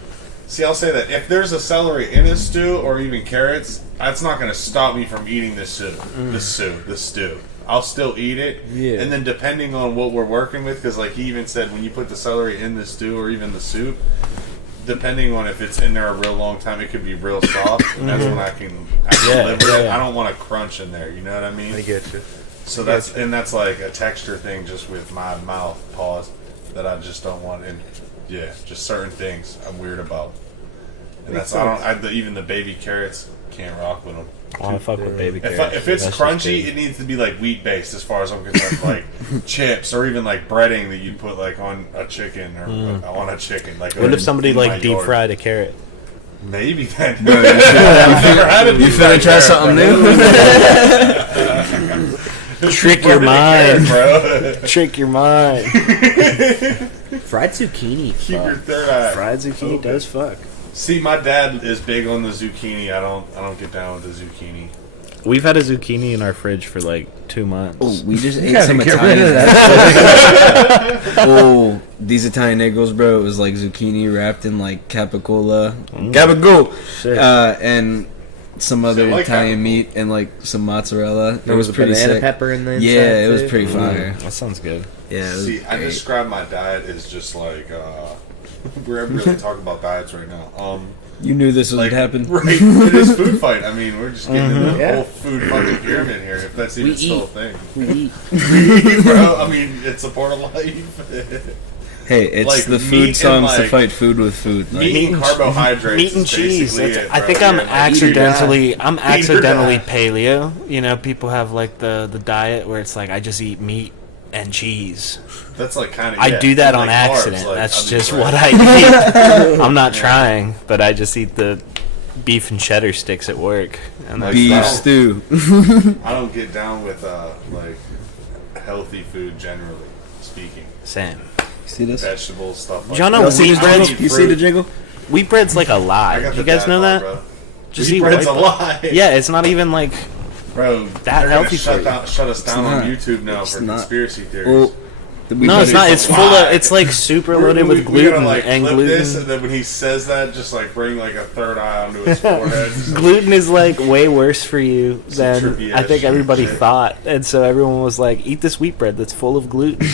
See, I'll say that if there's a celery in a stew or even carrots, that's not going to stop me from eating this stew. I'll still eat it. Yeah. And then depending on what we're working with, because like he even said, when you put the celery in the stew or even the soup, depending on if it's in there a real long time, it could be real soft. And that's when I can live with it. I don't want a crunch in there. You know what I mean? I get you. So that's like a texture thing, just with my mouth. Pause. That I just don't want. And yeah, just certain things I'm weird about. And Makes that's even the baby carrots can't rock with them. Oh, I fuck with baby carrots. If it's That's just crunchy, good. it needs to be like wheat based, as far as I'm concerned. Like chips or even like breading that you put like on a chicken or on a chicken. Like What if somebody in my like deep yard. fried a carrot? Maybe then. You finna try something new? Trick your mind. bro. Trick your mind. Fried zucchini. Keep your Fuck. third eye. Fried zucchini open. does fuck. See, my dad is big on the zucchini. I don't get down with the zucchini. We've had a zucchini in our fridge for like 2 months. Oh, we just ate Gotta some get rid Italian. of that. Oh, these Italian egg rolls, bro. It was like zucchini wrapped in like capicola, gabagool, Shit. and some other like Italian capicola. meat and like some mozzarella. There It was was a pretty banana sick. pepper in there. Yeah, it was pretty fire. That sounds good. Yeah, it was See, I great. describe my diet as just like we're really talking about diets right now. You knew this would Like, happen. right? It is food fight. I mean, we're just getting into the Yeah. whole food fucking pyramid here, if that's even still a thing. We eat. Bro, I mean, it's a part of life. Hey, it's Like, the meat food and, songs to like, fight food with food. Like, Meat and carbohydrates. Meat and is cheese. basically That's- it, I bro. think I'm Yeah, like, accidentally die. paleo. You know, people have like the diet where it's like I just eat meat and cheese. That's like kind of. I do that on like carbs, accident. like, That's I mean, just right. what I eat. I'm not trying, but I just eat the beef and cheddar sticks at work. And that's beef that. stew. I don't get down with like healthy food generally speaking. same. See this? Vegetables, stuff like Y'all know that. See this wheat bread? bread? You see the jiggle? Wheat bread's like a lie. I got You the guys dad know bod, that? bro. Just Wheat eat bread's a white bread. lie. Yeah, it's not even like Bro, That they're healthy gonna for you. shut us down on not. YouTube now It's for not. conspiracy theories. Well, no, it's not. It's full of. It's like super loaded with We gotta gluten like and flip gluten. this, and then when he says that, just like bring like a third eye onto his forehead. Just like, Gluten is like way worse for you than trippy I ass think shit. everybody thought, and so everyone was like, "Eat this wheat bread that's full of gluten."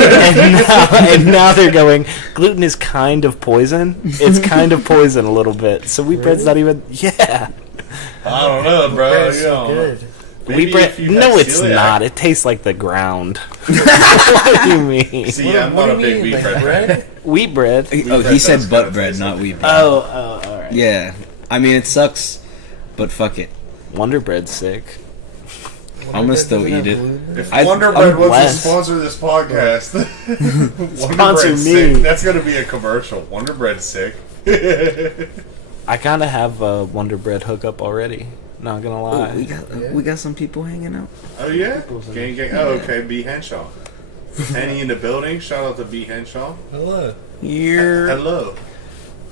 and now they're going, gluten is kind of poison. It's kind of poison a little bit. So wheat bread's not even. Yeah, I don't know, bro. You know, Good. maybe wheat bread. if you No, had it's celiac- not. It tastes like the ground. What do you mean? See, I'm not a big wheat bread fan. Wheat bread. Oh, he bread said does butt kinda bread, taste not like wheat bread. Oh, all right. Yeah. I mean, it sucks, but fuck it. Wonder bread's sick. I'm gonna still eat it. If I- Wonder I'm Bread wants to blessed. sponsor this podcast, Wonder Sponsor Bread's me. sick. That's gonna be a commercial. Wonder Bread's sick. I kind of have a Wonder Bread hookup already. Not gonna Oh, lie. we got some people hanging out. Oh yeah, gang. Oh okay, B Henshaw. Henny in the building. Shout out to B Henshaw. Hello. Hello.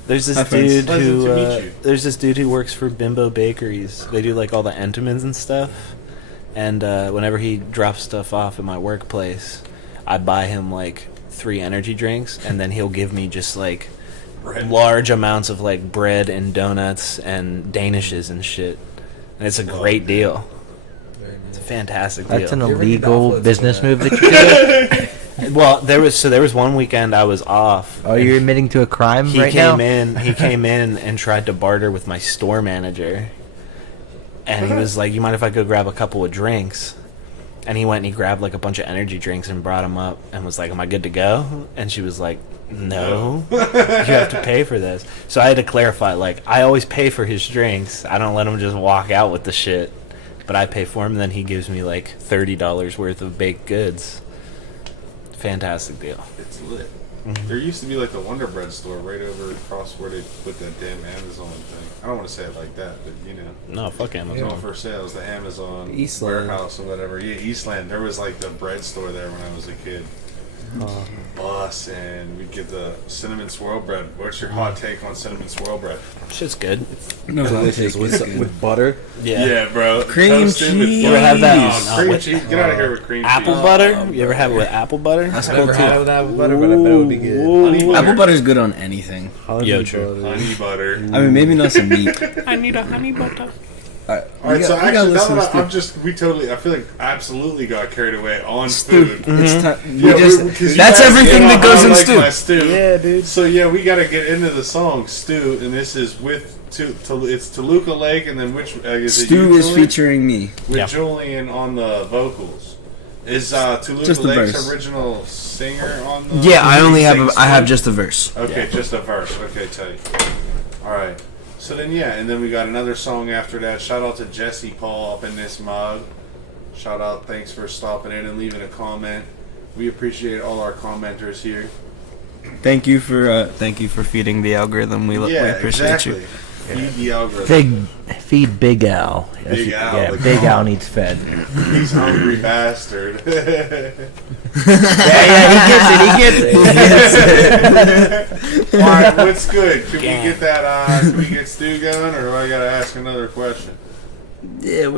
There's this Hi, friends. dude Pleasant who to meet you. there's this dude who works for Bimbo Bakeries. They do like all the Entenmann's and stuff. And whenever he drops stuff off at my workplace, I buy him like 3 energy drinks, and then he'll give me just like Bread. large amounts of like bread and donuts and danishes and shit. And it's a great deal. It's a fantastic That's an deal. illegal business move that you did. Well, there was one weekend I was off. Oh, you're admitting to a crime He right came now? in. He came in and tried to barter with my store manager, and he was like, "You mind if I go grab a couple of drinks?" And he went and he grabbed like a bunch of energy drinks and brought them up, and was like, "Am I good to go?" And she was like, "No, you have to pay for this." So I had to clarify, like, I always pay for his drinks. I don't let him just walk out with the shit, but I pay for him. And then he gives me like $30 worth of baked goods. Fantastic deal. It's lit. There used to be like the Wonder Bread store right over across where they put that damn Amazon thing. I don't want to say it like that, but you know. No, fuck It's Amazon. on for sale. It's the Amazon Eastland. warehouse or whatever. Yeah, Eastland. There was like the bread store there when I was a kid. Bus, and we get the cinnamon swirl bread. What's your hot take on cinnamon swirl bread? Shit's good. No, Delicious with butter. Yeah. bro. Cream Toasted with cheese. butter. You ever have that- Oh, no, cream with- cheese. Get out of here with cream Apple cheese. butter? You ever have it with apple butter? That's I've cool never too. had it with apple butter, but I bet it would be good. Honey butter. Apple butter's good on anything. Yo, true. Honey butter. I mean, maybe not some meat. I need a honey butter. Alright, All right, so actually, now that I feel like absolutely got carried away on food. It's time. Yeah, because That's you guys everything know that goes how I in like stew. my stew. Yeah, dude. So yeah, we got to get into the song "Stew," and this is with it's Toluca Lake, and then which is it? Stu you, is Julian? featuring me. with Yeah. Julian on the vocals. Is Toluca Just the Lake's verse. original singer on the? Yeah, I only have. Sings I have too? just a verse. Okay, just a verse. Okay, tight. All right. So then, yeah, and then we got another song after that. Shout out to Jesse Paul up in this mug. Shout out, thanks for stopping in and leaving a comment. We appreciate all our commenters here. Thank you for feeding the algorithm. We appreciate exactly. you. Feed the algorithm. Feed Big Al. Big Al, Yeah, the Big dog. Al needs fed. He's hungry bastard. He gets it. All right, what's good? Can we get that? Can we get Stu going, or do I gotta ask another question? Yeah,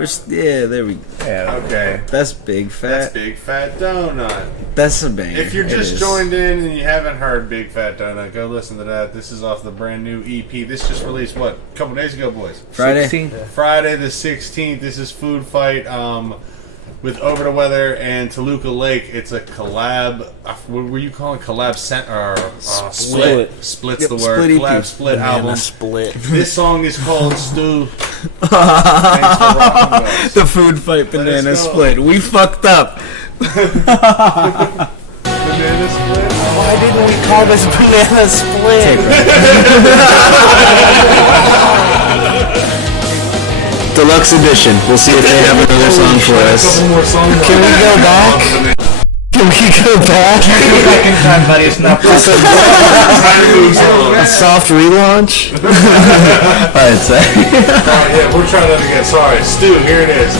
there we go. Okay, That's big that's fat. Big Fat Donut. That's a banger. If you're It just is. joined in and you haven't heard Big Fat Donut, go listen to that. This is off the brand new EP. This just released a couple days ago, boys. Friday. 16th. Friday the 16th. This is Food Fight with Overtheweather and Toluca Lake. It's a collab. What were you calling collab? Split. Split's the word. split EP. Collab split album. Split. This song is called Stew. Thanks for rocking with us. The food fight Let us banana go. split. We fucked up. Banana split. Why didn't we call this banana split? Deluxe edition. We'll see if they have another song for us. More songs. Can we go back? Can we go back? Back in time, buddy. It's not possible. A soft relaunch? Alright, sorry. Yeah, we're trying that again. Sorry. Stu, here it is.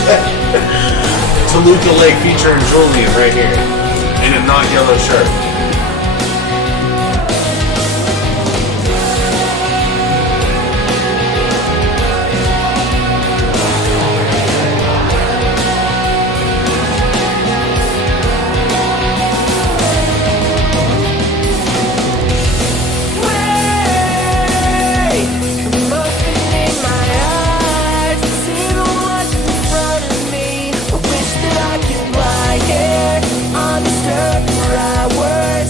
Toluca Lake featuring Julian right here. In a not yellow shirt. Undisturbed for hours.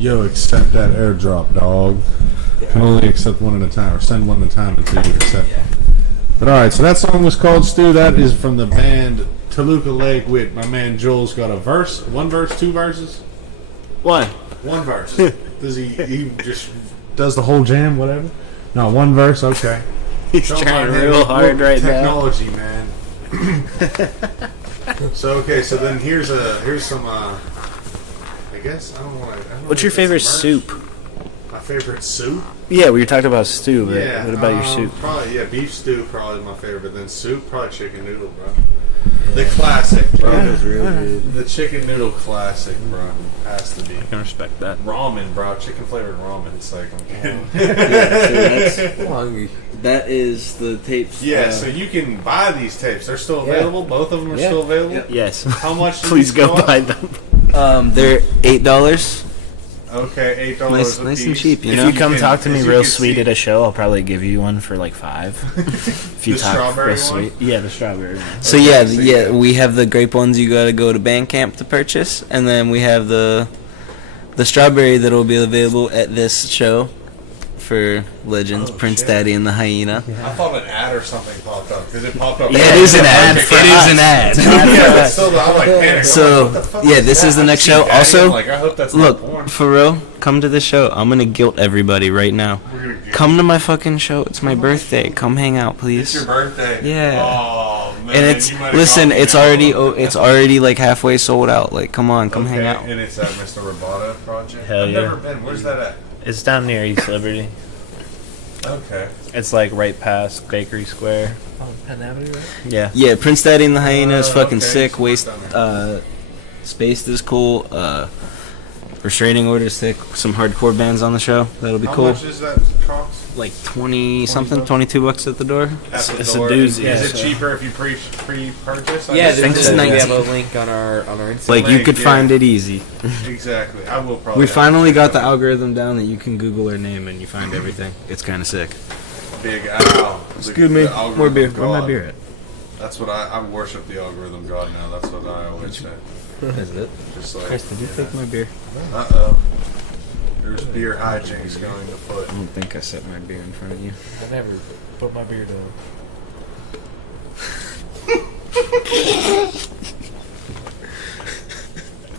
Yo, accept that airdrop, dog. Can only accept one at a time, or send one at a time until you accept it. But alright, so that song was called Stew. That is from the band Toluca Lake with my man Joel's got a verse. One verse, two verses? One. One verse. Does he just does the whole jam, whatever? No, one verse, okay. He's trying real hard right now. Technology, man. So okay, so then here's some I guess I don't want to. What's your favorite soup? My favorite soup? Yeah, we were talking about stew, but Yeah. what about your soup? Probably beef stew probably my favorite, but then soup probably chicken noodle, bro. The classic, bro. The chicken noodle classic, bro. Has to be. I can respect that. Ramen, bro. Chicken flavored ramen. It's like I'm kidding. I'm hungry. That is the tapes. Yeah, so you can buy these tapes. They're still available. Both of them are still available. Yes. How much? Please go buy them. They're $8. Okay, $8 Nice, a nice piece. and cheap. You If know. you come talk to me as you real can sweet see- at a show, I'll probably give you one for like $5. If you The talk strawberry real sweet. one? Yeah, the strawberry one. So yeah, we have the grape ones you gotta go to Bandcamp to purchase, and then we have the strawberry that will be available at this show for Legends, Prince Daddy and the Hyena. I thought an ad or something popped up because it popped up. Yeah, it is an ad. It is an ad. Yeah, but still, I'm like panicked. So, I'm like, what the fuck yeah, this that? is the I've next seen show. Daddy, Also, I'm like, I hope that's not porn. Look, for real, come to the show. I'm gonna guilt everybody right now. We're gonna get Come to my fucking show. It's my birthday. Come hang out, It's your please. birthday. Yeah. Oh man. And it's you might have listen, caught me it's now. already like halfway sold out. Like, come on, come hang Okay, out. And it's at Mr. Rabata Project. Hell I've yeah. never been. Where's that at? It's down near East Liberty. Okay. It's like right past Bakery Square. On Penn Avenue, right? Yeah. Yeah, Prince Daddy and the Hyena is fucking okay, sick. so Waste, it's down Spaced is cool. Restraining Order is sick. Some hardcore bands on the show. That'll be How cool. much is that cost? Like 20 something, $22 at the door. At the It's a door? doozy, Is yeah, it so- cheaper if you pre-purchase? I Yeah, guess? think there's it's we have 19. a link on our Instagram. Like you could yeah. find it easy. Exactly. I will probably. We have finally to got check the out algorithm down that you can Google her name and you find everything. It's kind of sick. Big Al. Excuse me. More beer. Where my beer at? That's what I worship the algorithm god now. That's what I always say. Is it? Just like, Chris, did you take my beer? Uh-oh. There's beer hijinks going afoot. I don't think I set my beer in front of you. I never put my beer down.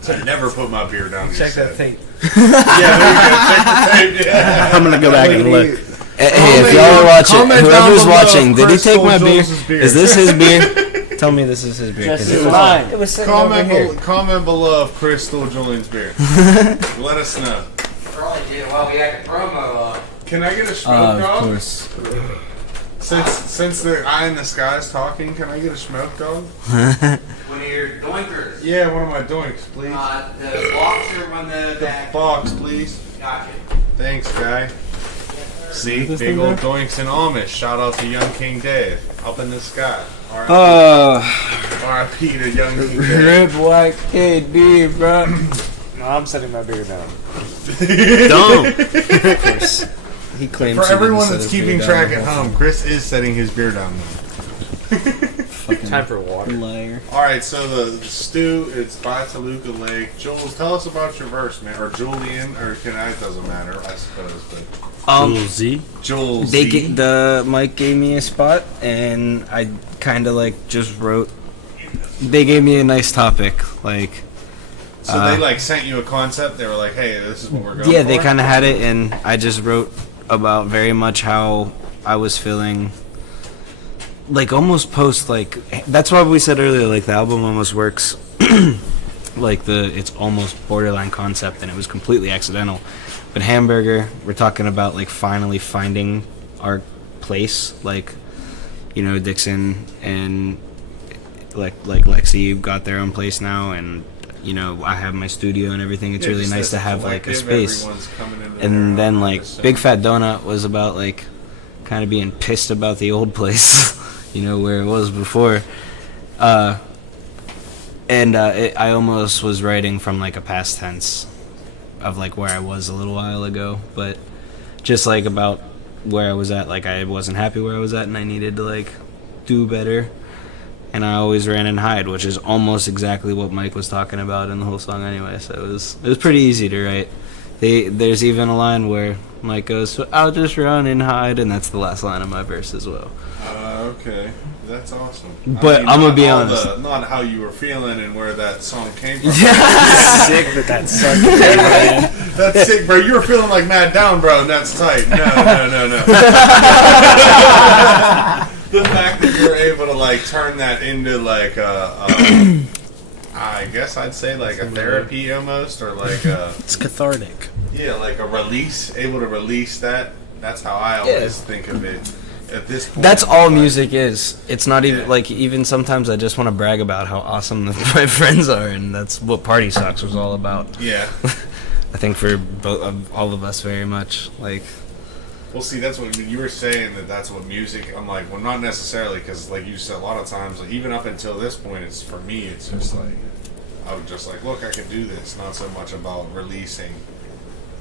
I never put my beer down. you Check that said. tape. Yeah, there you go. Check the tape. Yeah. I'm gonna go back and look. Hey, if y'all are watching, comment down whoever's below watching, if did he Chris take stole my beer? Jules' beer. Is this his beer? Tell me this is his beer. 'cause It it- was mine. It was sitting over here. Comment below if Chris stole Julian's beer. Let us know. Probably did while we had the promo on. Can I get a smoke of dog? course. Since the eye in the sky is talking, can I get a smoke dog? When you're doinkers. Yeah, one of my doinks, please. The box are on the back. Box, please. Gotcha. Thanks, guy. See, big old doinks in Amish. Shout out to Young King Dave. Up in the sky. R.I.P. to Young King Dave. Red, white, KD, bro. No, I'm setting my beer down. Don't. He claims For he didn't everyone set that's his keeping beer track down. at home, Chris is setting his beer down now. Time for water. Liar. Alright, so the stew, it's by Toluca Lake. Jules, tell us about your verse, man. Or Julian, or it doesn't matter, I suppose. But Z. Jules. The Mike gave me a spot, and I kind of like just wrote. They gave me a nice topic, like. So they like sent you a concept. They were like, "Hey, this is what we're going for." Yeah, they kind of had it, and I just wrote about very much how I was feeling. Like almost post like that's why we said earlier, like the album almost works like it's almost borderline concept, and it was completely accidental. But Hamburger, we're talking about like finally finding our place, like Dixon and like Lexi got their own place now, and I have my studio and everything. It's Yeah, really just nice as to have like a collective, space. everyone's coming into their And then own, like so- Big Fat Donut was about like kind of being pissed about the old place, where it was before. I almost was writing from like a past tense of like where I was a little while ago, but just like about where I was at, like I wasn't happy where I was at and I needed to like do better. And I always ran and hide, which is almost exactly what Mike was talking about in the whole song anyway. So it was pretty easy to write. There's even a line where Mike goes, "So I'll just run and hide," and that's the last line of my verse as well. Okay. That's awesome. But I'm gonna be honest. Not how you were feeling and where that song came from. Sick that that's such man. That's sick, bro. You were feeling like mad down, bro, and that's tight. No. The fact that you're able to like turn that into like I guess I'd say like a therapy almost, or like It's cathartic. yeah, like a release, able to release that. That's how I always think of it. At this point, That's all music is. It's not even like, even sometimes I just want to brag about how awesome my friends are, and that's what Party Socks was all about. Yeah. I think for all of us very much. Like, Well, see, that's what you were saying, that's what music. I'm like, well, not necessarily, because like you said, a lot of times, like, even up until this point, it's for me. It's just like I was just like, look, I can do this. Not so much about releasing,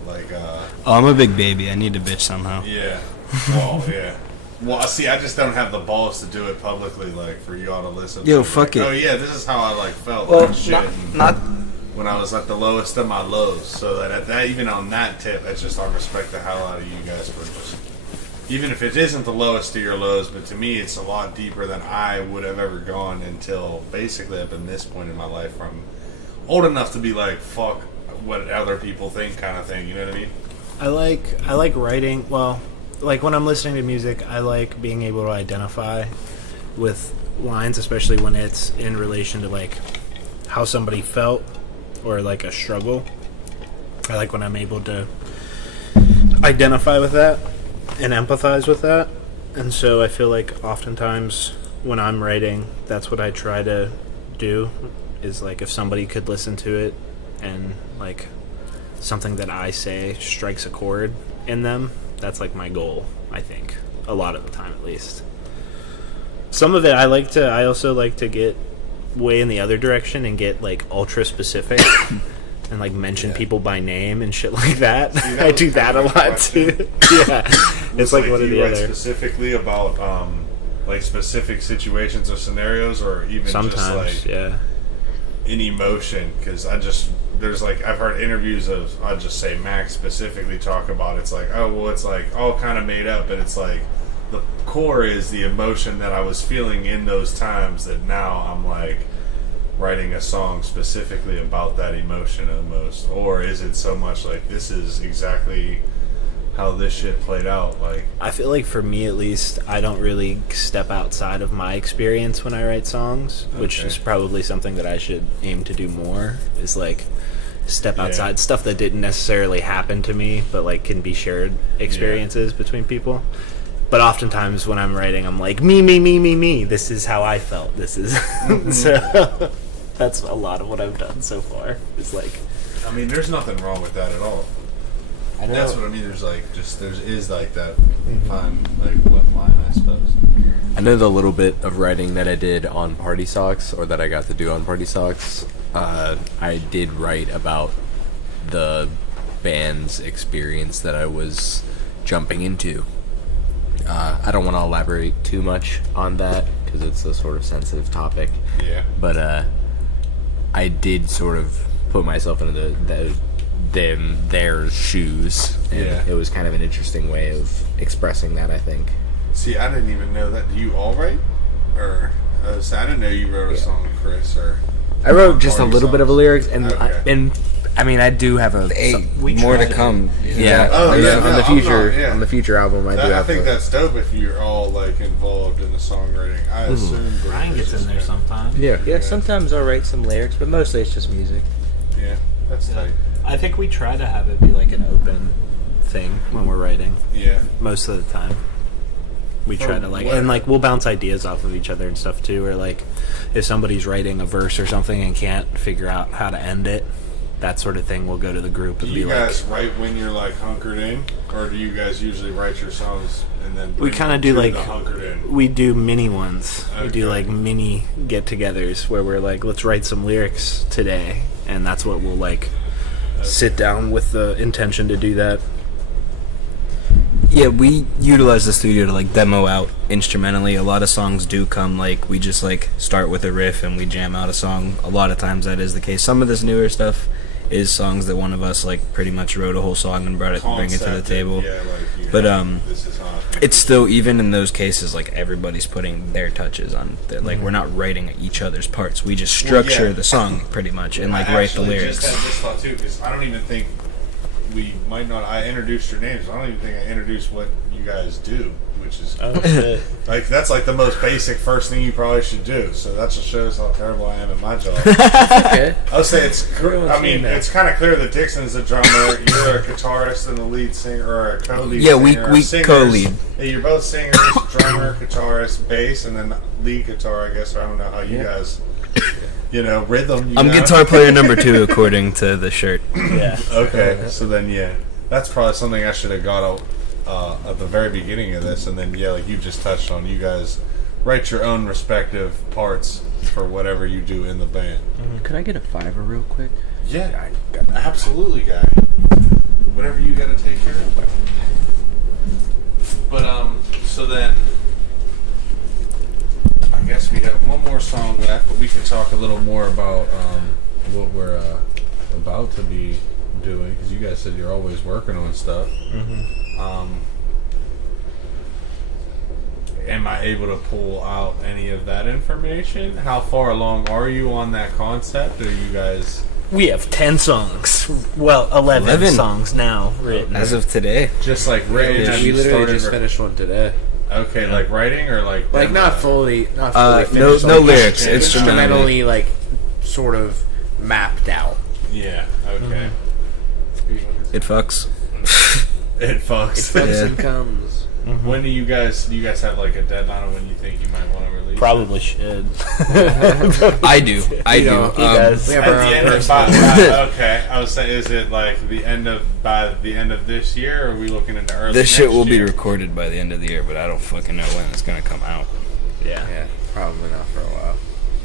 like. oh, I'm a big baby. I need to bitch somehow. Yeah. Well, yeah. Well, see, I just don't have the balls to do it publicly, like for you all to listen. Yo, to. fuck Like, it. Oh yeah, this is how I like felt. Well, like shit. not When I was at the lowest of my lows. So that at that, even on that tip, that's just I respect the hell out of you guys for just. Even if it isn't the lowest of your lows, but to me, it's a lot deeper than I would have ever gone until basically up in this point in my life, where I'm old enough to be like, fuck what other people think, kind of thing. You know what I mean? I like writing. Well, like when I'm listening to music, I like being able to identify with lines, especially when it's in relation to like how somebody felt or like a struggle. I like when I'm able to identify with that and empathize with that. And so I feel like oftentimes when I'm writing, that's what I try to do, is like if somebody could listen to it and like something that I say strikes a chord in them, that's like my goal, I think, a lot of the time at least. Some of it I also like to get way in the other direction and get like ultra specific and like mention people by name and shit like that. See, that I was do that kind a of lot question. too. Yeah. It's like one do or you the write other. specifically about like specific situations or scenarios, or even Sometimes, just like yeah. in emotion? Because there's like I've heard interviews of, I'll just say Max specifically talk about, it's like, oh well, it's like all kind of made up, but it's like the core is the emotion that I was feeling in those times, that now I'm like writing a song specifically about that emotion almost. Or is it so much like this is exactly how this shit played out? Like, I feel like for me at least, I don't really step outside of my experience when I write songs, which Okay. is probably something that I should aim to do more, is like step outside stuff that didn't necessarily happen to me, but like can be shared experiences between people. But oftentimes when I'm writing, I'm like, me. This is how I felt. This is so. That's a lot of what I've done so far. It's like, I mean, there's nothing wrong with that at all. I know. That's what I mean. There's like is like that fine, like what line, I suppose. I know the little bit of writing that I did on Party Socks, or that I got to do on Party Socks. I did write about the band's experience that I was jumping into. I don't want to elaborate too much on that because it's a sort of sensitive topic. Yeah. But I did sort of put myself into their shoes, and Yeah. it was kind of an interesting way of expressing that, I think. See, I didn't even know that. Do you all write? Or so I didn't know you wrote a song, Chris. Or I wrote just a Party little bit of a songs. lyrics, and Okay. I mean, I do have more to come. yeah. Oh, yeah, on no, the I'm future, not, yeah. on the future album, I do I have. think that's dope if you're all like involved in the songwriting. I assume Ryan gets in there sometimes. yeah. Yeah, sometimes I'll write some lyrics, but mostly it's just music. Yeah, that's tight. I think we try to have it be like an open thing when we're writing. Yeah. Most of the time we try to like, what- and like we'll bounce ideas off of each other and stuff too, or like if somebody's writing a verse or something and can't figure out how to end it, that sort of thing, we'll go to the group Do and be you guys like, write when you're like hunkered in, or do you guys usually write your songs and then we bring kind of them do to like, the hunkered in? we do mini ones. We do Okay. like mini get-togethers where we're like, let's write some lyrics today, and that's what we'll like sit down with the intention to do that. Yeah, we utilize the studio to like demo out instrumentally. A lot of songs do come like we just like start with a riff and we jam out a song. A lot of times that is the case. Some of this newer stuff is songs that one of us like pretty much wrote a whole song and bring it to the Concept, table. Yeah, like, But this is how I think it's still, even in those cases, like everybody's putting their touches on it. Like we're not writing each other's parts. We just structure the song pretty much and like write the lyrics. I just had this thought too, because I don't even think we might not. I introduced your names. I don't even think I introduced what you guys do, which is like that's like the most basic first thing you probably should do. So that just shows how terrible I am at my job. Okay. I'll say it's kind of clear that Dixon's a drummer. You're a guitarist and the lead singer, or a co-lead. Yeah, singer, we singers. co-lead. Yeah, you're both singers, drummer, guitarist, bass, and then lead guitar. I guess I don't know how you guys. Rhythm. I'm guitar player number 2 according to the shirt. Yeah. Okay, so then that's probably something I should have got at the very beginning of this, and then like you just touched on, you guys write your own respective parts for whatever you do in the band. Could I get a $5 real quick? Yeah, absolutely, guy. Whatever you got to take care of. But so then. I guess we have one more song left, but we can talk a little more about what we're about to be doing, because you guys said you're always working on stuff. Am I able to pull out any of that information? How far along are you on that concept? Or you guys? We have 10 songs. Well, 11 songs now written. As of today. Just like written. Yeah, we literally just finished one today. Okay, like writing or like not fully no finished. lyrics. Instrumentally, like sort of mapped out. Yeah. Okay. It fucks. It fucks. And comes. When do you guys have like a deadline on when you think you might want to release? Probably should. I do. He does. We have At our the own end of personal. okay, I was saying, is it like by the end of this year, or are we looking into early? This shit next will be year? recorded by the end of the year, but I don't fucking know when it's gonna come out. Yeah. Yeah, probably not for a while.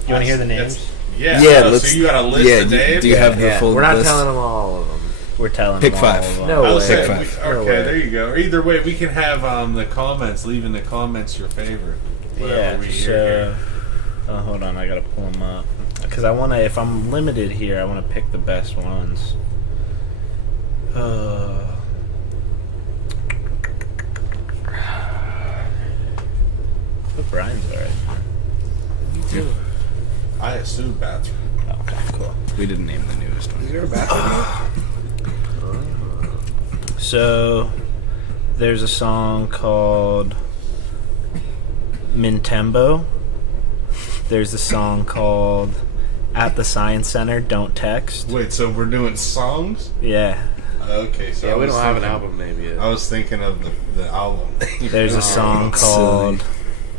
You want to hear the names? Yeah. Let's. So you got a list of names? Do you have the full We're not list? telling them all of them. We're telling Pick them 5. all of them. No I way. was saying, Pick 5. No okay, way. there you go. Either way, we can have the comments. Leave in the comments your favorite. Yeah. We hear here. Hold on, I gotta pull them up because I want to. If I'm limited here, I want to pick the best ones. But Brian's alright. Me too. I assume bathroom. Okay, cool. We didn't name the newest one. Is there a bathroom? So there's a song called Mintembo. There's a song called At the Science Center, Don't Text. Wait, so we're doing songs? Yeah. Okay, so Yeah, I we was don't have an thinking- album name yet. I was thinking of the album. There's a song called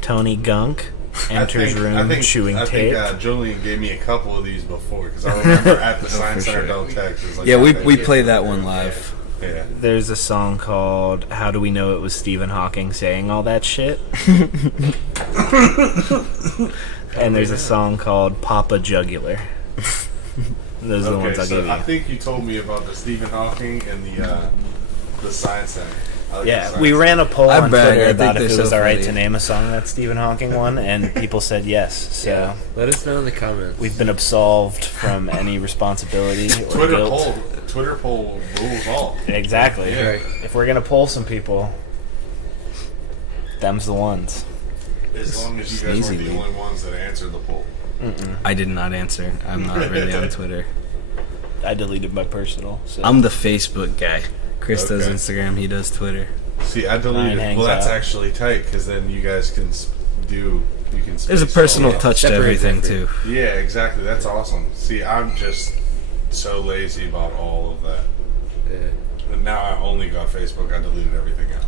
Tony Gunk Enters Room Chewing Tape. I think Julian gave me a couple of these before, because I remember at the Science Center, sure. Don't Text. It was like Yeah, my we favorite. played that one live. Yeah. There's a song called How Do We Know It Was Stephen Hawking Saying All That Shit? And there's a song called Papa Jugular. Those are the ones I'll give you. I think you told me about the Stephen Hawking and the Science Center. I like the Yeah, Science we ran a poll I on brag, Twitter I about think if it they're was so alright funny. to name a song that Stephen Hawking won, and people said yes. So Yeah. Let us know in the comments. we've been absolved from any responsibility or Twitter guilt. poll rules all. Exactly. Yeah. If we're gonna poll some people, them's the ones. As long as you guys weren't the only ones that answered the poll. I did not answer. I'm not really on Twitter. I deleted my personal. So. I'm the Facebook guy. Chris does Okay. Instagram. He does Twitter. See, I deleted. hangs Well, that's out. actually tight, because then you guys can do. You can. There's a space personal all touch to Separate everything effort. too. that. Yeah, exactly. That's awesome. See, I'm just so lazy about all of that. Yeah. And now I only got Facebook. I deleted everything else.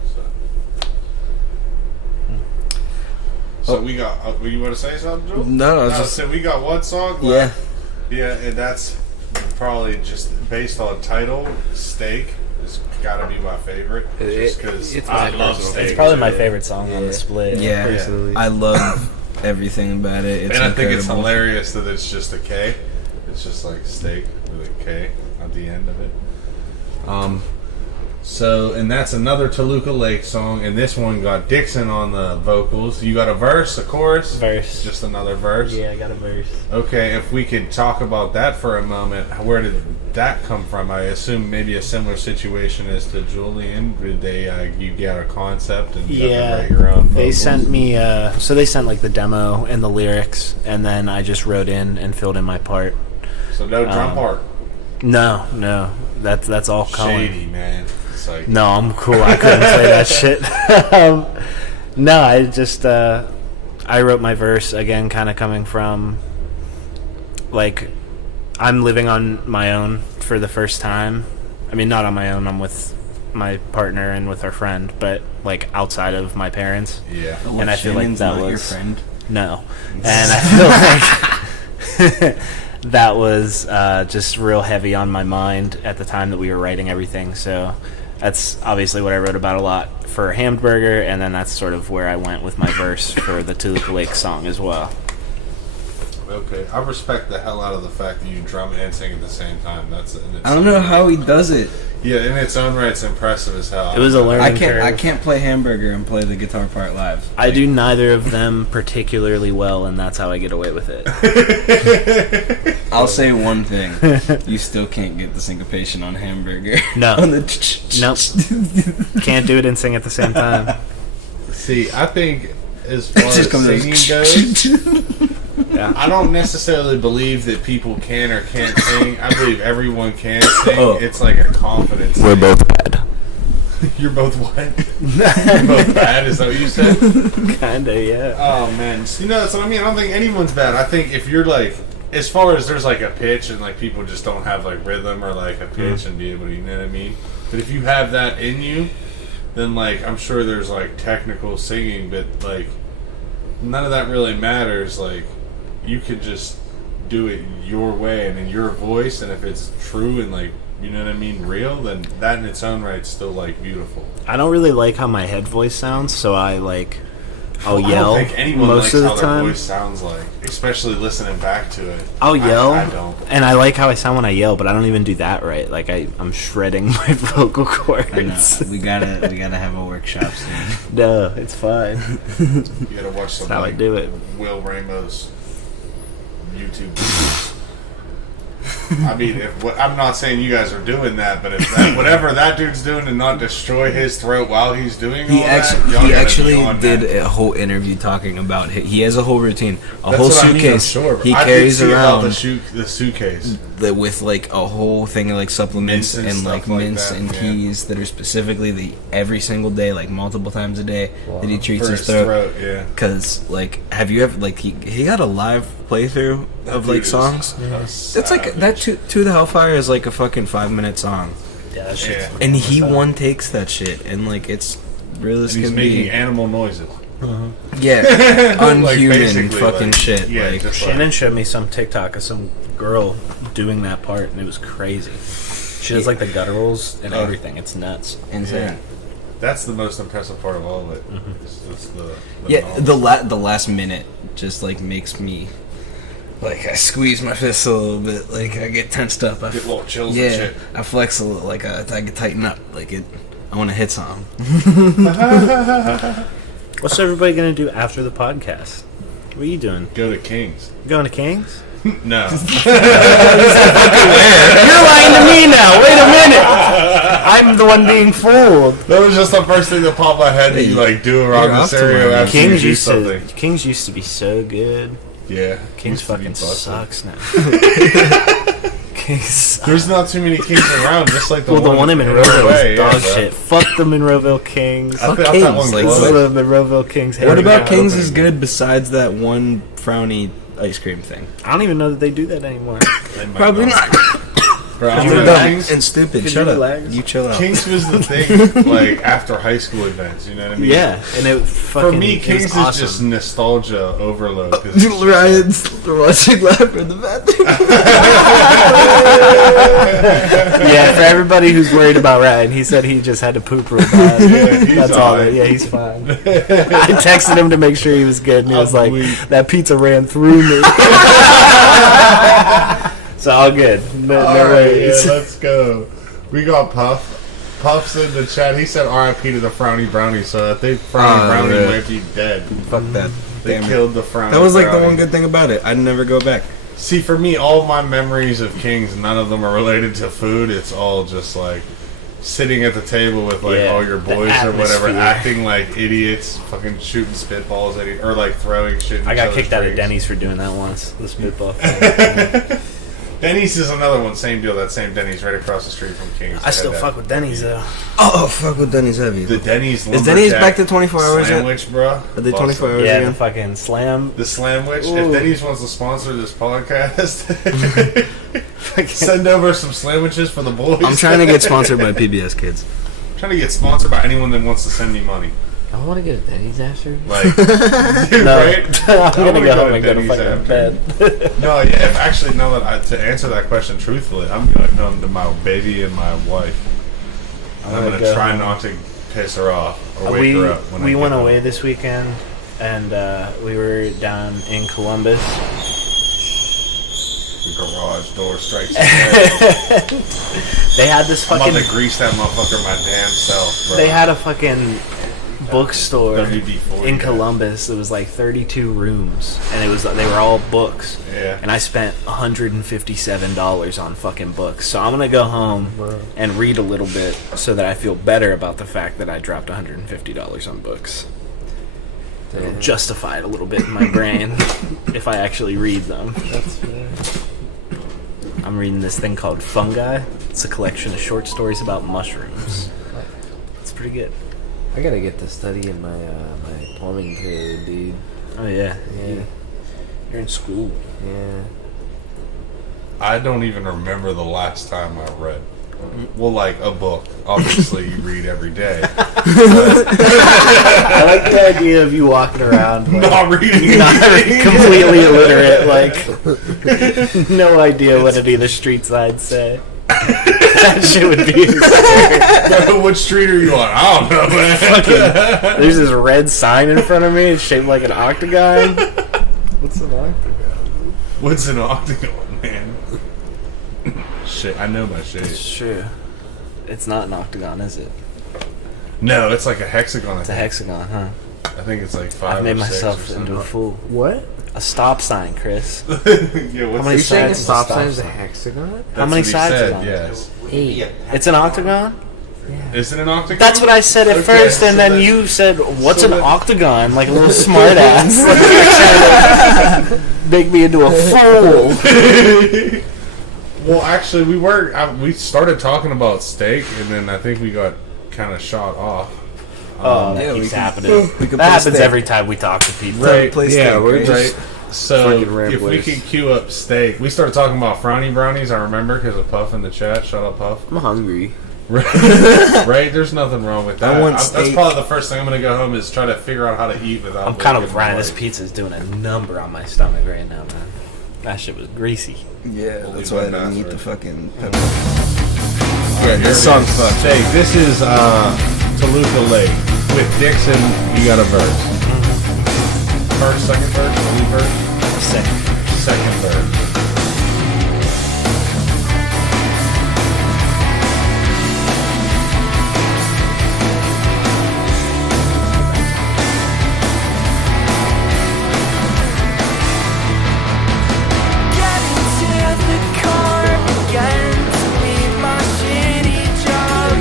So we got. You want to say something, Joel? No, I was just. So we got one song. Yeah. Left. Yeah, and that's probably just based on title. Steak has got to be my favorite, just because it's I my love personal steak. It's probably my too. favorite song on the split. Yeah, personally. I love everything about it. It's And I think it's incredible. hilarious that it's just a K. It's just like steak with a K at the end of it. So, and that's another Toluca Lake song, and this one got Dixon on the vocals. You got a verse, a chorus? Verse. Just another verse? Yeah, I got a verse. Okay, if we could talk about that for a moment, where did that come from? I assume maybe a similar situation as to Julian. Did they, you got a concept and you have to write your own vocals? They sent me, so they sent like the demo and the lyrics, and then I just wrote in and filled in my part. So no drum part? No, that's all Colin. Shady, man. It's like, No, I'm cool. I couldn't play that shit. No, I just I wrote my verse again, kind of coming from like I'm living on my own for the first time. I mean, not on my own. I'm with my partner and with our friend, but like outside of my parents. yeah. And I feel like that was your friend. no, and I feel like that was just real heavy on my mind at the time that we were writing everything. So that's obviously what I wrote about a lot for Hamburger, and then that's sort of where I went with my verse for the Toluca Lake song as well. Okay, I respect the hell out of the fact that you drum and sing at the same time. That's in its I don't know how he does it. Yeah, in its own right, it's impressive as hell. It was a learning I curve. can't play Hamburger and play the guitar part live. I do neither of them particularly well, and that's how I get away with it. I'll say one thing: you still can't get the syncopation on Hamburger. No. On the Nope. Can't do it and sing at the same time. See, I think as far as just comes out- singing goes, Yeah. I don't necessarily believe that people can or can't sing. I believe everyone can sing. Oh. It's like a confidence We're thing. both bad. You're both what? You're both bad? Is that what you said? Kinda, yeah. Oh, man. You know, that's what I mean. I don't think anyone's bad. I think if you're like, as far as there's like a pitch and like people just don't have like rhythm or like a pitch and be able to, you know what I mean? But if you have that in you, then like I'm sure there's like technical singing, but like none of that really matters. Like you could just do it your way and in your voice, and if it's true and like, you know what I mean, real, then that in its own right is still like beautiful. I don't really like how my head voice sounds, so I'll I yell don't think anyone most likes of the how their time. voice sounds like, especially listening back to it. I'll yell, I don't. and I like how I sound when I yell, but I don't even do that right. Like I'm shredding my vocal cords. I know. We gotta have a workshop soon. No, it's fine. You gotta watch some That's how I like do it. Will Ramos YouTube videos. I mean, I'm not saying you guys are doing that, but if that, whatever that dude's doing to not destroy his throat while he's doing all He that, y'all he gotta actually be on did that. a whole interview talking about it. He has a whole routine, a That's whole what I mean, I'm suitcase. sure. He I did carries see about around the suitcase. with like a whole thing of like supplements Mints and and stuff like like mints that, and yeah. teas that are specifically every single day, like multiple times a day, that he treats For his his throat, yeah. Because like, have you ever like he got a live playthrough of Dude like is songs? a It's like that. To the Hellfire is like a fucking 5-minute song, Yeah, that shit's Yeah. and he one takes that shit, and like it's real as And he's can making be. animal noises. Yeah, Like, unhuman basically, fucking like, shit. yeah, like, just Shannon showed me some TikTok of some girl doing that part, and it was crazy. She does like the gutturals and everything. It's nuts. insane. Yeah. That's the most impressive part of all of it. It's just the Yeah, knowledge. the last minute just like makes me like I squeeze my fists a little bit, like I get tensed up. I Get little chills yeah, and shit. I flex a little, like I get tighten up, like it. I want to hit something. What's everybody gonna do after the podcast? What are you doing? Go to Kings. You going to Kings? No. You're lying to me now. Wait a minute. I'm the one being fooled. That was just the first thing that popped in my head that you like do around You're the off stereo tomorrow. after you Kings do used something. to. Kings used to be so good. Yeah. Kings Used to be fucking busted. sucks now. Kings. Sucks. There's not too many Kings around, just like the Well, the one in Monroeville way, was dog yeah, bro. shit. Fuck the Monroeville Kings. I thought that Kings, one like, closed. The Monroeville Kings. What hate about me. Kings is good besides that one frowny ice cream thing? I don't even know that they do that anymore. They might Probably not. Bro, I'm you gonna- relax? Kings, And stupid. Could Shut you up. relax? You chill out. Kings was the thing like after high school events, you know what I mean? Yeah, and it fucking. For me, it was Kings is awesome. just nostalgia overload. 'Cause it's just- Ryan's watching live in the bathroom. Yeah, for everybody who's worried about Ryan, he said he just had to poop real bad. Yeah, he's That's all. alright. Yeah, he's fine. I texted him to make sure he was good, and he was I'm like, weak. "That pizza ran through me." So all good. No All right, yeah, worries. let's go. We got Puff. Puff's in the chat. He said R.I.P. to the Frowny Brownie, so I think Frowny Brownie really? might be dead. Fuck that. They Damn it. killed the Frowny That was like the Brownie. one good thing about it. I'd never go back. See, for me, all of my memories of Kings, none of them are related to food. It's all just like sitting at the table with like Yeah, all your the boys or whatever, atmosphere. acting like idiots, fucking shooting spitballs at or like throwing shit. In I each got other's kicked out of drinks. Denny's for doing that once. The spitball thing. Denny's is another one, same deal. That same Denny's right across the street from Kings. I still fuck with Denny's though. Oh, fuck with Denny's heavy. The Denny's. Is Denny's back to 24 hours yet? Sandwich, bro. Are they 24 hours Yeah, again? the fucking slam. The Slamwich. Ooh. If Denny's wants to sponsor this podcast, send over some sandwiches for the boys. I'm trying to get sponsored by PBS Kids. trying to get sponsored by anyone that wants to send me money. I want to go to Denny's after. Like, dude, No. right? I'm gonna wanna go home and go to Denny's fucking after. bed. No, yeah. If actually, no. To answer that question truthfully, I'm going home to my baby and my wife. And I'm gonna go try home. not to piss her off or wake her up. When I we get went home. away this weekend, and we were down in Columbus. The garage door strikes. Again. They had this I'm fucking. about to grease that motherfucker my damn self, bro. They had a fucking bookstore WD-40, in yeah. Columbus. It was like 32 rooms, and they were all books. Yeah. And I spent $157 on fucking books. So I'm gonna go home and read a little bit so that I feel better about the fact that I dropped $150 on books. It'll justify it a little bit in my brain if I actually read them. That's fair. I'm reading this thing called Fungi. It's a collection of short stories about mushrooms. It's pretty good. I gotta get to study in my my plumbing code, dude. Oh yeah, Yeah. You're in school. Yeah. I don't even remember the last time I read. Well, like a book. Obviously, you read every day. I like the idea of you walking around like, Not reading. not completely illiterate, like no idea what any of the street signs say. That shit would be hysterical. What street are you on? I don't know, man. There's this red sign in front of me. It's shaped like an octagon. What's an octagon? What's an octagon, man? Shit, I know my shit. It's true. It's not an octagon, is it? No, it's like a hexagon. It's a hexagon, huh? I think it's like 5 I made or 6 myself or into a something. fool. What? A stop sign, Chris. Yeah, what's many You're saying a sides is a stop stop sign is a sign? hexagon? That's How many what he sides is said, it on? yes. 8. It's an octagon? Is it an octagon? That's what I said at Okay, first, and so then then- you said, "What's so an then- octagon?" Like a little smart ass. Like you're trying to make me into a fool. Well, actually, we started talking about steak, and then I think we got kind of shot off. Oh, that yeah, keeps we can- happening. we can That play happens steak. every time we talk to people. Right. play yeah, steak, we're right? just so Fucking if we ramblers. could queue up steak, we started talking about frowny brownies. I remember because of Puff in the chat. Shut up, Puff. I'm hungry. Right? There's nothing wrong with that. I want That's steak. probably the first thing I'm gonna go home is try to figure out how to eat without. I'm kind of looking Ryan. This like- pizza is doing a number on my stomach right now, man. That shit was greasy. Yeah, that's leave why my I didn't eat the bathroom. fucking pepper. Yeah, This song's fucked. Steak. This is Toluca Lake with Dixon. You got a verse. First, second verse, lead verse, second verse. Get into the car again to leave my shitty job.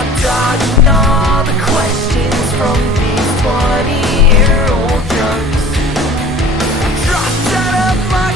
I'm dodging all the questions from these 20-year-old drunks. I dropped out of my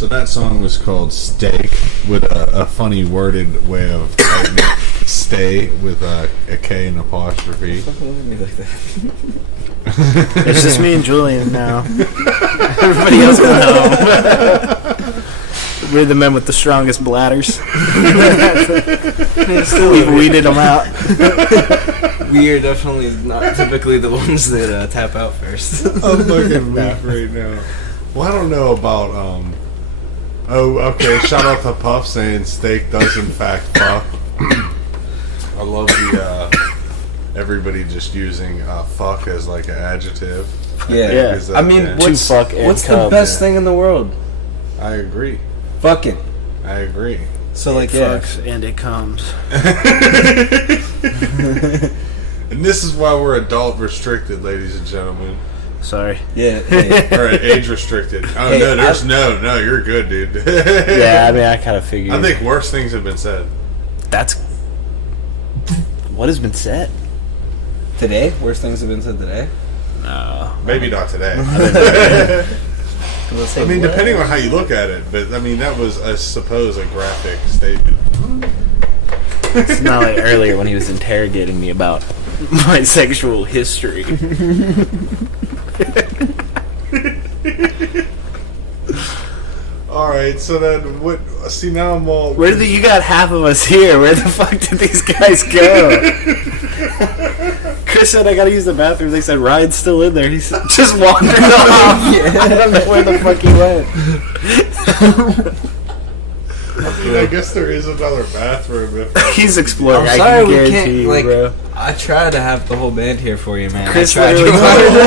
So that song was called Steak, with a funny worded way of writing it. Stay with a K and apostrophe. It's just me and Julian now. Everybody else went home. We're the men with the strongest bladders. We've weeded them out. We are definitely not typically the ones that tap out first. I'm fucking weak right now. Well, I don't know about Oh, okay. Shout out to Puff saying steak does in fact fuck. I love the everybody just using fuck as like an adjective. Yeah. I mean, what's the best thing in the world? I agree. Fucking. I agree. So like, Fucks and it comes. And this is why we're adult restricted, ladies and gentlemen. Sorry. Yeah. Hey. Or age restricted. Oh, Hey, no, there's no, you're good, dude. Yeah, I mean, I kind of figured. I think worse things have been said. That's what has been said. Today? Worst things have been said today? No. Maybe not today. I I mean, depending on how you look at it, but I mean, that was, I suppose, a graphic statement. It's not like earlier when he was interrogating me about my sexual history. Alright, so then what? See, now I'm all. You got half of us here. Where the fuck did these guys go? Chris said I gotta use the bathroom. They said Ryan's still in there. He said, just wandered off. I don't know where the fuck he went. I mean, I guess there is another bathroom. If He's exploring. I'm I sorry can we guarantee can't, you, like, bro. I tried to have the whole band here for you, man. Chris I tried literally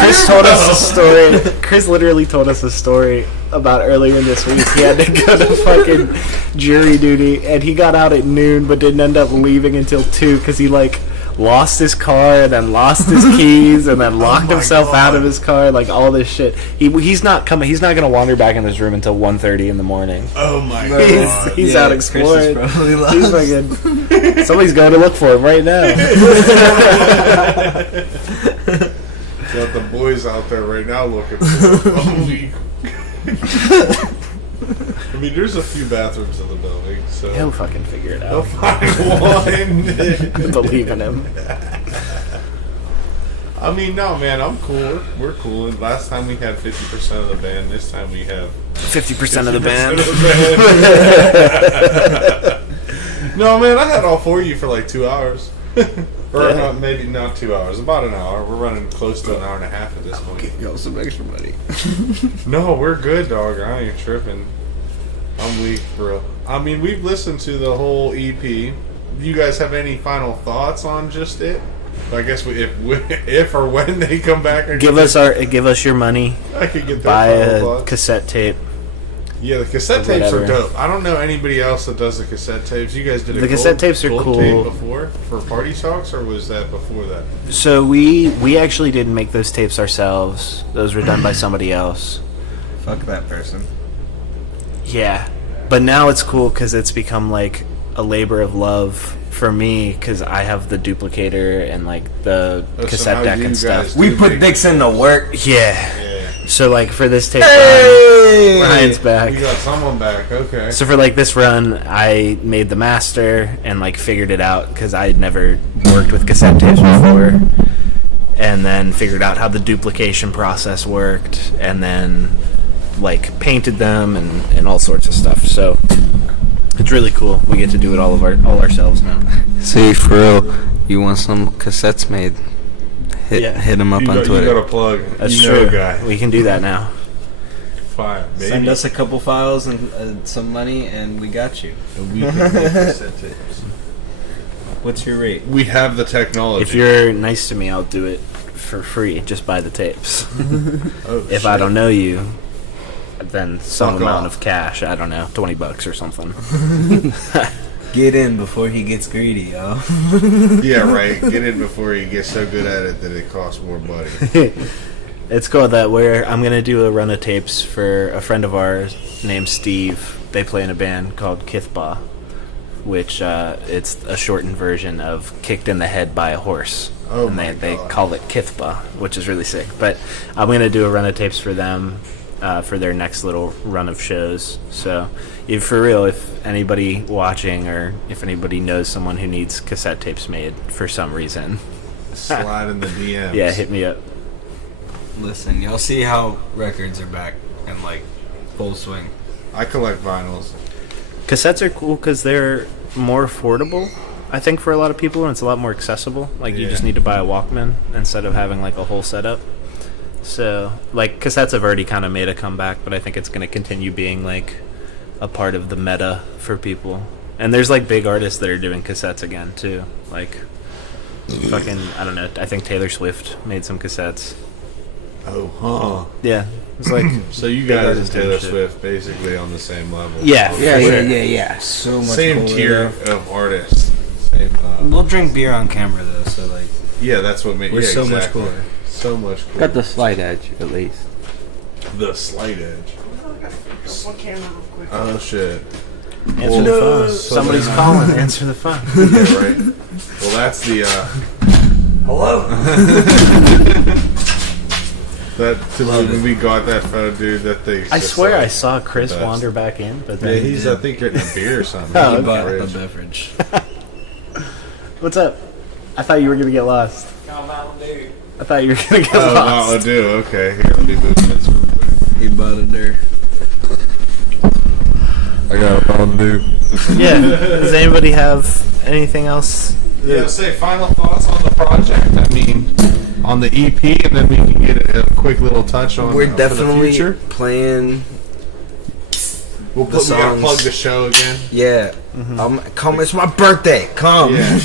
Chris told us a story. Chris literally told us a story about earlier this week. He had to go to fucking jury duty, and he got out at noon, but didn't end up leaving until 2 because he like lost his car and then lost his keys and then locked himself out of his car, like all this shit. He's not coming. He's not gonna wander back in this room until 1:30 in the morning. Oh my god. He's Yeah, out Chris is exploring. probably lost. He's fucking. Somebody's going to look for him right now. Got the boys out there right now looking for him. I mean, there's a few bathrooms in the building, so He'll fucking figure it He'll out. find one. Believe in him. I mean, no, man, I'm cool. We're cool. And last time we had 50% of the band. This time we have 50% of the band. No, man, I had all four of you for like 2 hours. Or not, maybe not 2 hours, about an hour. We're running close to an hour and a half at this point. Y'all some extra money. No, we're good, dog. I ain't tripping. I'm weak, bro. I mean, we've listened to the whole EP. Do you guys have any final thoughts on just it? I guess if or when they come back, Give us your money. I could get Buy their final a thoughts. cassette tape. Yeah, the cassette or tapes are whatever. dope. I don't know anybody else that does the cassette tapes. You guys did The cassette tapes are gold cool. tape before for Party Talks, or was that before that? So we actually didn't make those tapes ourselves. Those were done by somebody else. Fuck that person. Yeah, but now it's cool because it's become like a labor of love for me because I have the duplicator and like the So cassette how deck you and stuff. guys We do put make- Dixon to work. Yeah. Yeah. So like for this tape Hey! run, Ryan's back. We got someone back. Okay. So for like this run, I made the master and like figured it out because I had never worked with cassette tapes before, and then figured out how the duplication process worked, and then like painted them and all sorts of stuff. So it's really cool. We get to do it all ourselves now. See, for real, you want some cassettes made? Hit him up on You Twitter. got a plug. That's you know true. Guy. We can do that now. Fine. Maybe. Send us a couple files and some money, and we got you. And we can get cassette tapes. What's your rate? We have the technology. If you're nice to me, I'll do it for free. Just buy the tapes. Oh, If I don't know you, then some Fuck amount off. of cash. I don't know, $20 or something. Get in before he gets greedy, yo. Yeah, right. Get in before you get so good at it that it costs more money. It's cool that I'm gonna do a run of tapes for a friend of ours named Steve. They play in a band called Kithba, which it's a shortened version of "kicked in the head by a horse." Oh and my they God. call it Kithba, which is really sick. But I'm gonna do a run of tapes for them for their next little run of shows. So, if for real, if anybody watching or if anybody knows someone who needs cassette tapes made for some reason, Slide in the DMs. yeah, hit me up. Listen, y'all see how records are back and like full swing. I collect vinyls. Cassettes are cool because they're more affordable, I think, for a lot of people, and it's a lot more accessible. Like, you just need to buy a Walkman instead of having, like, a whole setup. So, like, cassettes have already kind of made a comeback, but I think it's going to continue being, like, a part of the meta for people. And there's, like, big artists that are doing cassettes again, too. Like, fucking, I don't know, I think Taylor Swift made some cassettes. Oh, huh. Yeah. It's like... So you guys and artists doing Taylor shit. Swift basically on the same level. Yeah. Yeah. So much Same cooler, tier though. of artists. Same. We'll drink beer on camera though, so like Yeah, that's what made. we're Yeah, so much exactly. cooler. So much cooler. Got the slight edge, at least. The slight edge. Oh shit. Answer the phone. so Somebody's then, calling. Answer the phone. Yeah, right. Well, that's the. Hello? That when we got that photo, dude. That thing. I swear I saw the Chris best. wander back in, but Yeah, then he's I think getting a beer or something. Oh, He's in the Bought a fridge. beverage. what's up? I thought you were gonna get lost. I thought you were gonna get Oh, lost. Mountain Dew. Okay, here, let me move this real quick. He bought it there. I got a Mountain Dew. Yeah. Does anybody have anything else? Yeah, say final thoughts on the project. I mean, on the EP, and then we can get a quick little touch on. We're for the definitely future. playing. We gotta songs. plug the show again. Yeah, come. It's my birthday. Come. Yeah,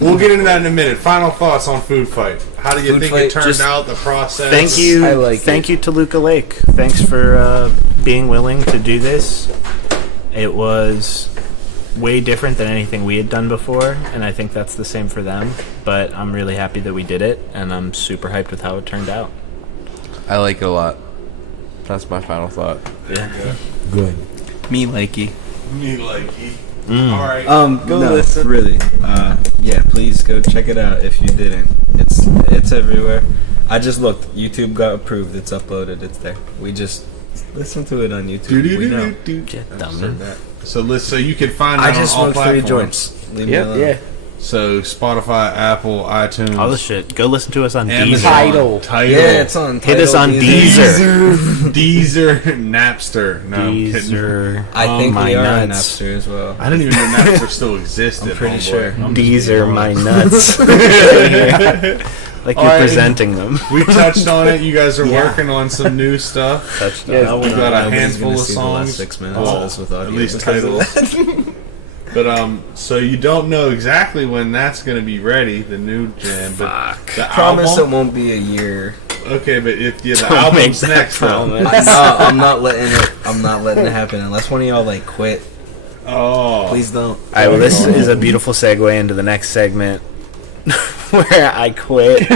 we'll get into that in a minute. Final thoughts on Food Fight. How do you Food think Fight, it turned just out? The process. Thank you. I like Thank you to Luca Lake. Thanks for being willing to do this. It was way different than anything we had done before, and I think that's the same for them. But I'm really happy that we did it, and I'm super hyped with how it turned out. I like it a lot. That's my final thought. Yeah. Good. Me likey. Me likey. All right. Go No. listen. Really. Yeah, please go check it out if you didn't. It's everywhere. I just looked. YouTube got approved. It's uploaded. It's there. We just listen to it on YouTube. We know. Get dumb. So you can find I that just on all smoked 3 platforms. joints. Leave me alone. Yeah. So Spotify, Apple, iTunes, All the shit. Go listen to us on Amazon, Deezer. Tidal, Yeah, it's on. Hit us Tidal, on Deezer. Deezer, Napster. No, I'm kidding. Deezer. I think my we are on nuts. Napster as well. I didn't even know Napster still existed. I'm pretty homeboy. sure. I'm just Deezer, being my honest. nuts. Like you're Alright. presenting them. We touched on it. You guys are working on some new stuff. Touchdown. We've got a Nobody's handful gonna of see the last songs. 6 minutes Well, of this with audio at least because of titles. But so you don't know exactly when that's going to be ready, the new jam. But the Promise it album. won't be a year. Okay, but if the Don't album's make that next, though. promise. I'm not letting it. I'm not letting it happen unless one of y'all like quit. Oh, Please don't. All right, well, this is a beautiful segue into the next segment where I quit.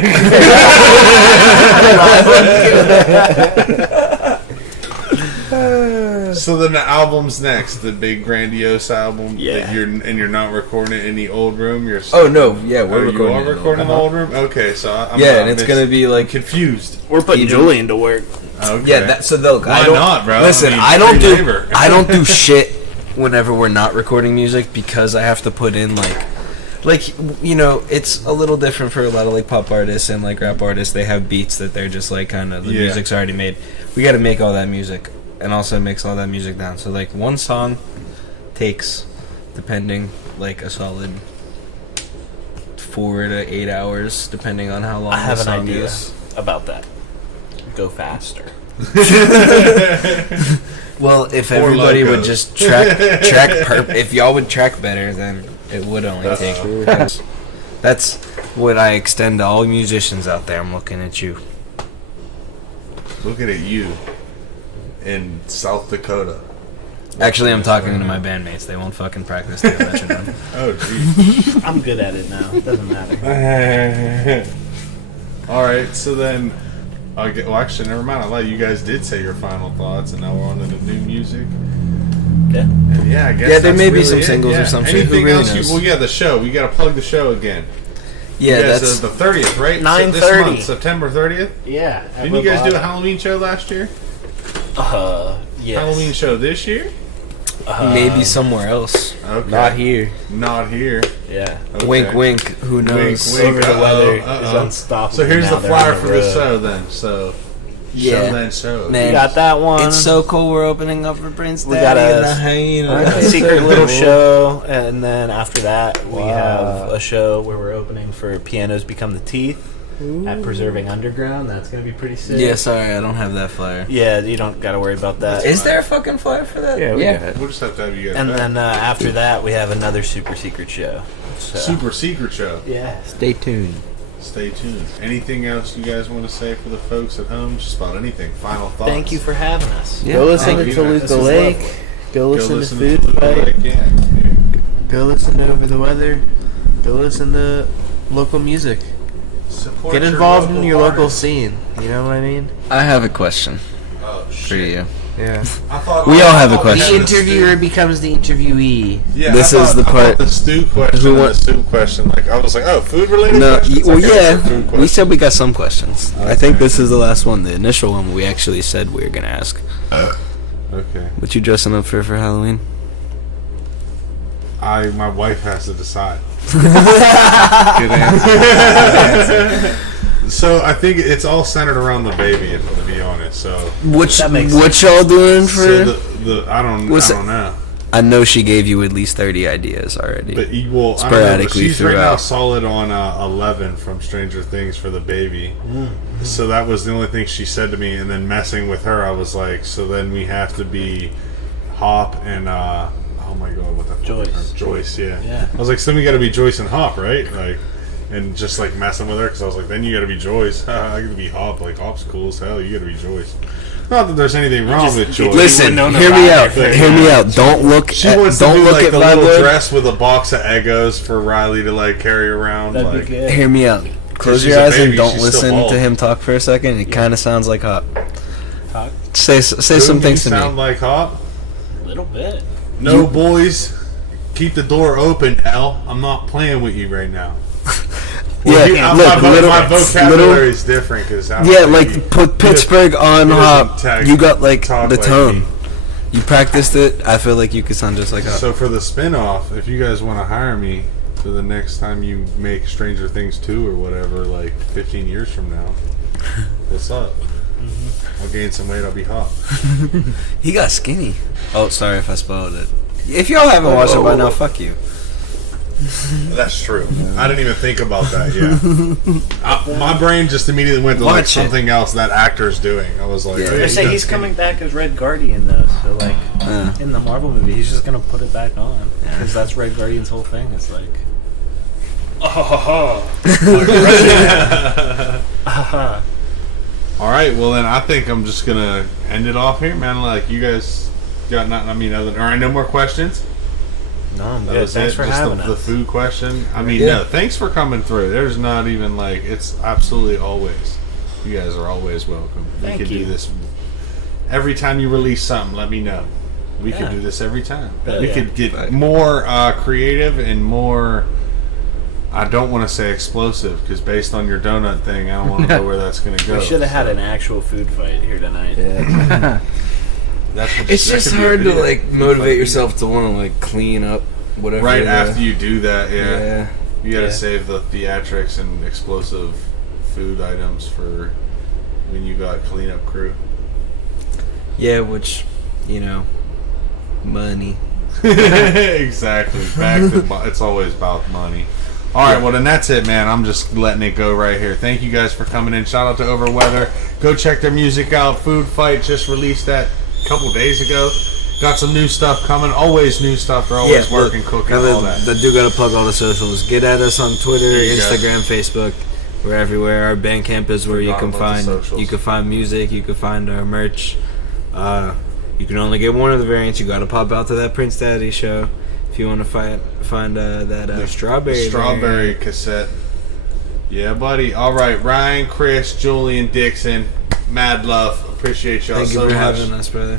So then the album's next, the big grandiose album. Yeah. That you're not recording it in the old room. You're. Oh no, yeah, Oh, we're you recording. are it. recording in the old room. Okay, so I'm Yeah, and it's gonna be I'm like confused. We're putting Julian to work. Okay. yeah. That, so look, Why I don't, not, bro? Listen, I mean, I don't free do labor. I don't do shit whenever we're not recording music because I have to put in like you know, it's a little different for a lot of like pop artists and like rap artists. They have beats that they're just like kind of the Yeah. music's already made. We got to make all that music and also mix all that music down. So like one song takes, depending, like a solid 4 to 8 hours, depending on how long I have the an song idea is. about that. Go faster. Well, if Or everybody would locos. just track, if y'all would track better, then it would only take. That's what I extend to all musicians out there. I'm looking at you. Looking at you in South Dakota. Actually, I'm talking to my bandmates. They won't fucking practice. They'll let you know. Oh, geez. I'm good at it now. It doesn't matter. All right, so then, well, actually, never mind. I lied. You guys did say your final thoughts, and now we're on to the new music. Yeah. And yeah, I guess. Yeah, there that's may be really some it. singles or Yeah. some shit. Who Anything really else? knows? Well, yeah, the show. We got to plug the show again. Yeah, You guys, that's the 30th, right? 9:30. This month, September 30th. Yeah. Didn't you guys do a Halloween show last year? Yes. Halloween show this year? Maybe somewhere else. Okay. Not here. Not here. Yeah. Okay. Wink, wink. Who knows? Wink, wink. Over the weather Uh-oh. is unstoppable. So here's now the they're flyer on for the road. show then. So Yeah. show then show. Man, We got that one. It's so cool. We're opening up for Prince We Daddy got and a the hyena. a secret little show, and then after that we have a show where we're opening for Pianos Become the Teeth at Preserving Underground. That's gonna be pretty sick. Yeah, sorry, I don't have that flyer. Yeah, you don't gotta worry about that. Is there a fucking flyer for that? Yeah, we got it. We'll just have to have you guys And back. then after that we have another super secret show. So, Super secret show. yeah. Stay tuned. Stay tuned. Anything else you guys want to say for the folks at home? Just about anything. Final thoughts. Thank you for having us. Yeah. Go listen Thank to you. Toluca This was Lake. lovely. Go listen to Food Toluca Fight. Lake, yeah. Go listen to Over the Weather. Go listen to local music. Support Get involved in your local artists. scene. You know what I mean? I have a question Oh for shit! you. Yeah. I thought We all have a I thought question. we The had the interviewer becomes the interviewee. Yeah, This I is thought- the I part- thought the stew question Who and wa- the soup question. Like I was like, oh, food related. No, questions? well, Okay, yeah. it's a food We question. said we got some questions. I think this is the last one. The initial one we actually said we were gonna ask. Okay. What you dressing up for Halloween? My wife has to decide. Good answer. So I think it's all centered around the baby, to be honest. So, That makes What y'all doing for? so I don't What's know. I know she gave you at least 30 ideas already. But I don't know, but Sporadically she's right now throughout. solid on 11 from Stranger Things for the baby. So that was the only thing she said to me. And then messing with her, I was like, so then we have to be Hop and oh my god, what the fuck is Joyce. her- Joyce, yeah. Yeah. I was like, so then we got to be Joyce and Hop, right? Like, and just like messing with her because I was like, then you got to be Joyce. I got to be Hop. Like Hop's cool as hell. You got to be Joyce. Not that there's anything wrong with Joyce. Listen, wouldn't know hear me about out. her. Hear me out. Don't look She at. wants to Don't do look like at the my little boy. dress with a box of Eggos for Riley to like carry around. That'd like, be good. Hear me out. Close she's your a eyes and baby, don't she's still listen bald. to him talk for a second. It kind of sounds like Hop. Talk Say some Who things to sound me. like Hop? a little bit. No, boys. Keep the door open, L. I'm not playing with you right now. Yeah, my, look, my vocabulary is different because Yeah, like put Pittsburgh on he Hop. doesn't tag- You got like talk the like tone. me. You practiced it. I feel like you could sound just like Hop. So for the spin-off, if you guys want to hire me for the next time you make Stranger Things 2 or whatever, like 15 years from now, what's up? I'll gain some weight. I'll be Hop. He got skinny. Oh, sorry if I spoiled it. If y'all haven't watched it by now, fuck you. That's true. I didn't even think about that. Yeah, my brain just immediately went to like Watch it. something else that actor's doing. I was like, Yeah. hey, They say got he's skinny. coming back as Red Guardian though, so like in the Marvel movie, he's just gonna put it back on because that's Red Guardian's whole thing. It's like, All right, well then I think I'm just gonna end it off here, man. Like you guys got nothing. I mean, other all right, no more questions. no, I'm That good. was Thanks it. for Just having the us. food question. I mean, no, thanks for coming through. There's not even like it's absolutely always. You guys are always welcome. Thank we could you. do this every time you release something. Let me know. We could Yeah. do this every time. Bet, We yeah. could get more creative and more. I don't want to say explosive because based on your donut thing, I don't want to know where that's going to go. We should have had an actual food fight here tonight. That's what It's that just could be a hard to video. like motivate yourself to want to like clean up whatever. Right the- after you do that, yeah. Yeah. You gotta Yeah. save the theatrics and explosive food items for when you got cleanup crew. Yeah, which, money. Exactly. Back to it's always about money. All right, well then that's it, man. I'm just letting it go right here. Thank you guys for coming in. Shout out to Overweather. Go check their music out. Food Fight just released that a couple days ago. Got some new stuff coming. Always new stuff. They're always working, cooking, all that. The do gotta plug all the socials. Get at us on Twitter, There you go. Instagram, Facebook. We're everywhere. Our Bandcamp is where you Forgot can about the find socials. you can find music. You can find our merch. You can only get one of the variants. You gotta pop out to that Prince Daddy show if you want to find that strawberry. Strawberry cassette. Yeah, buddy. All right, Ryan, Chris, Julian, Dixon. Mad love. Appreciate y'all Thank you so for much. having us, brother.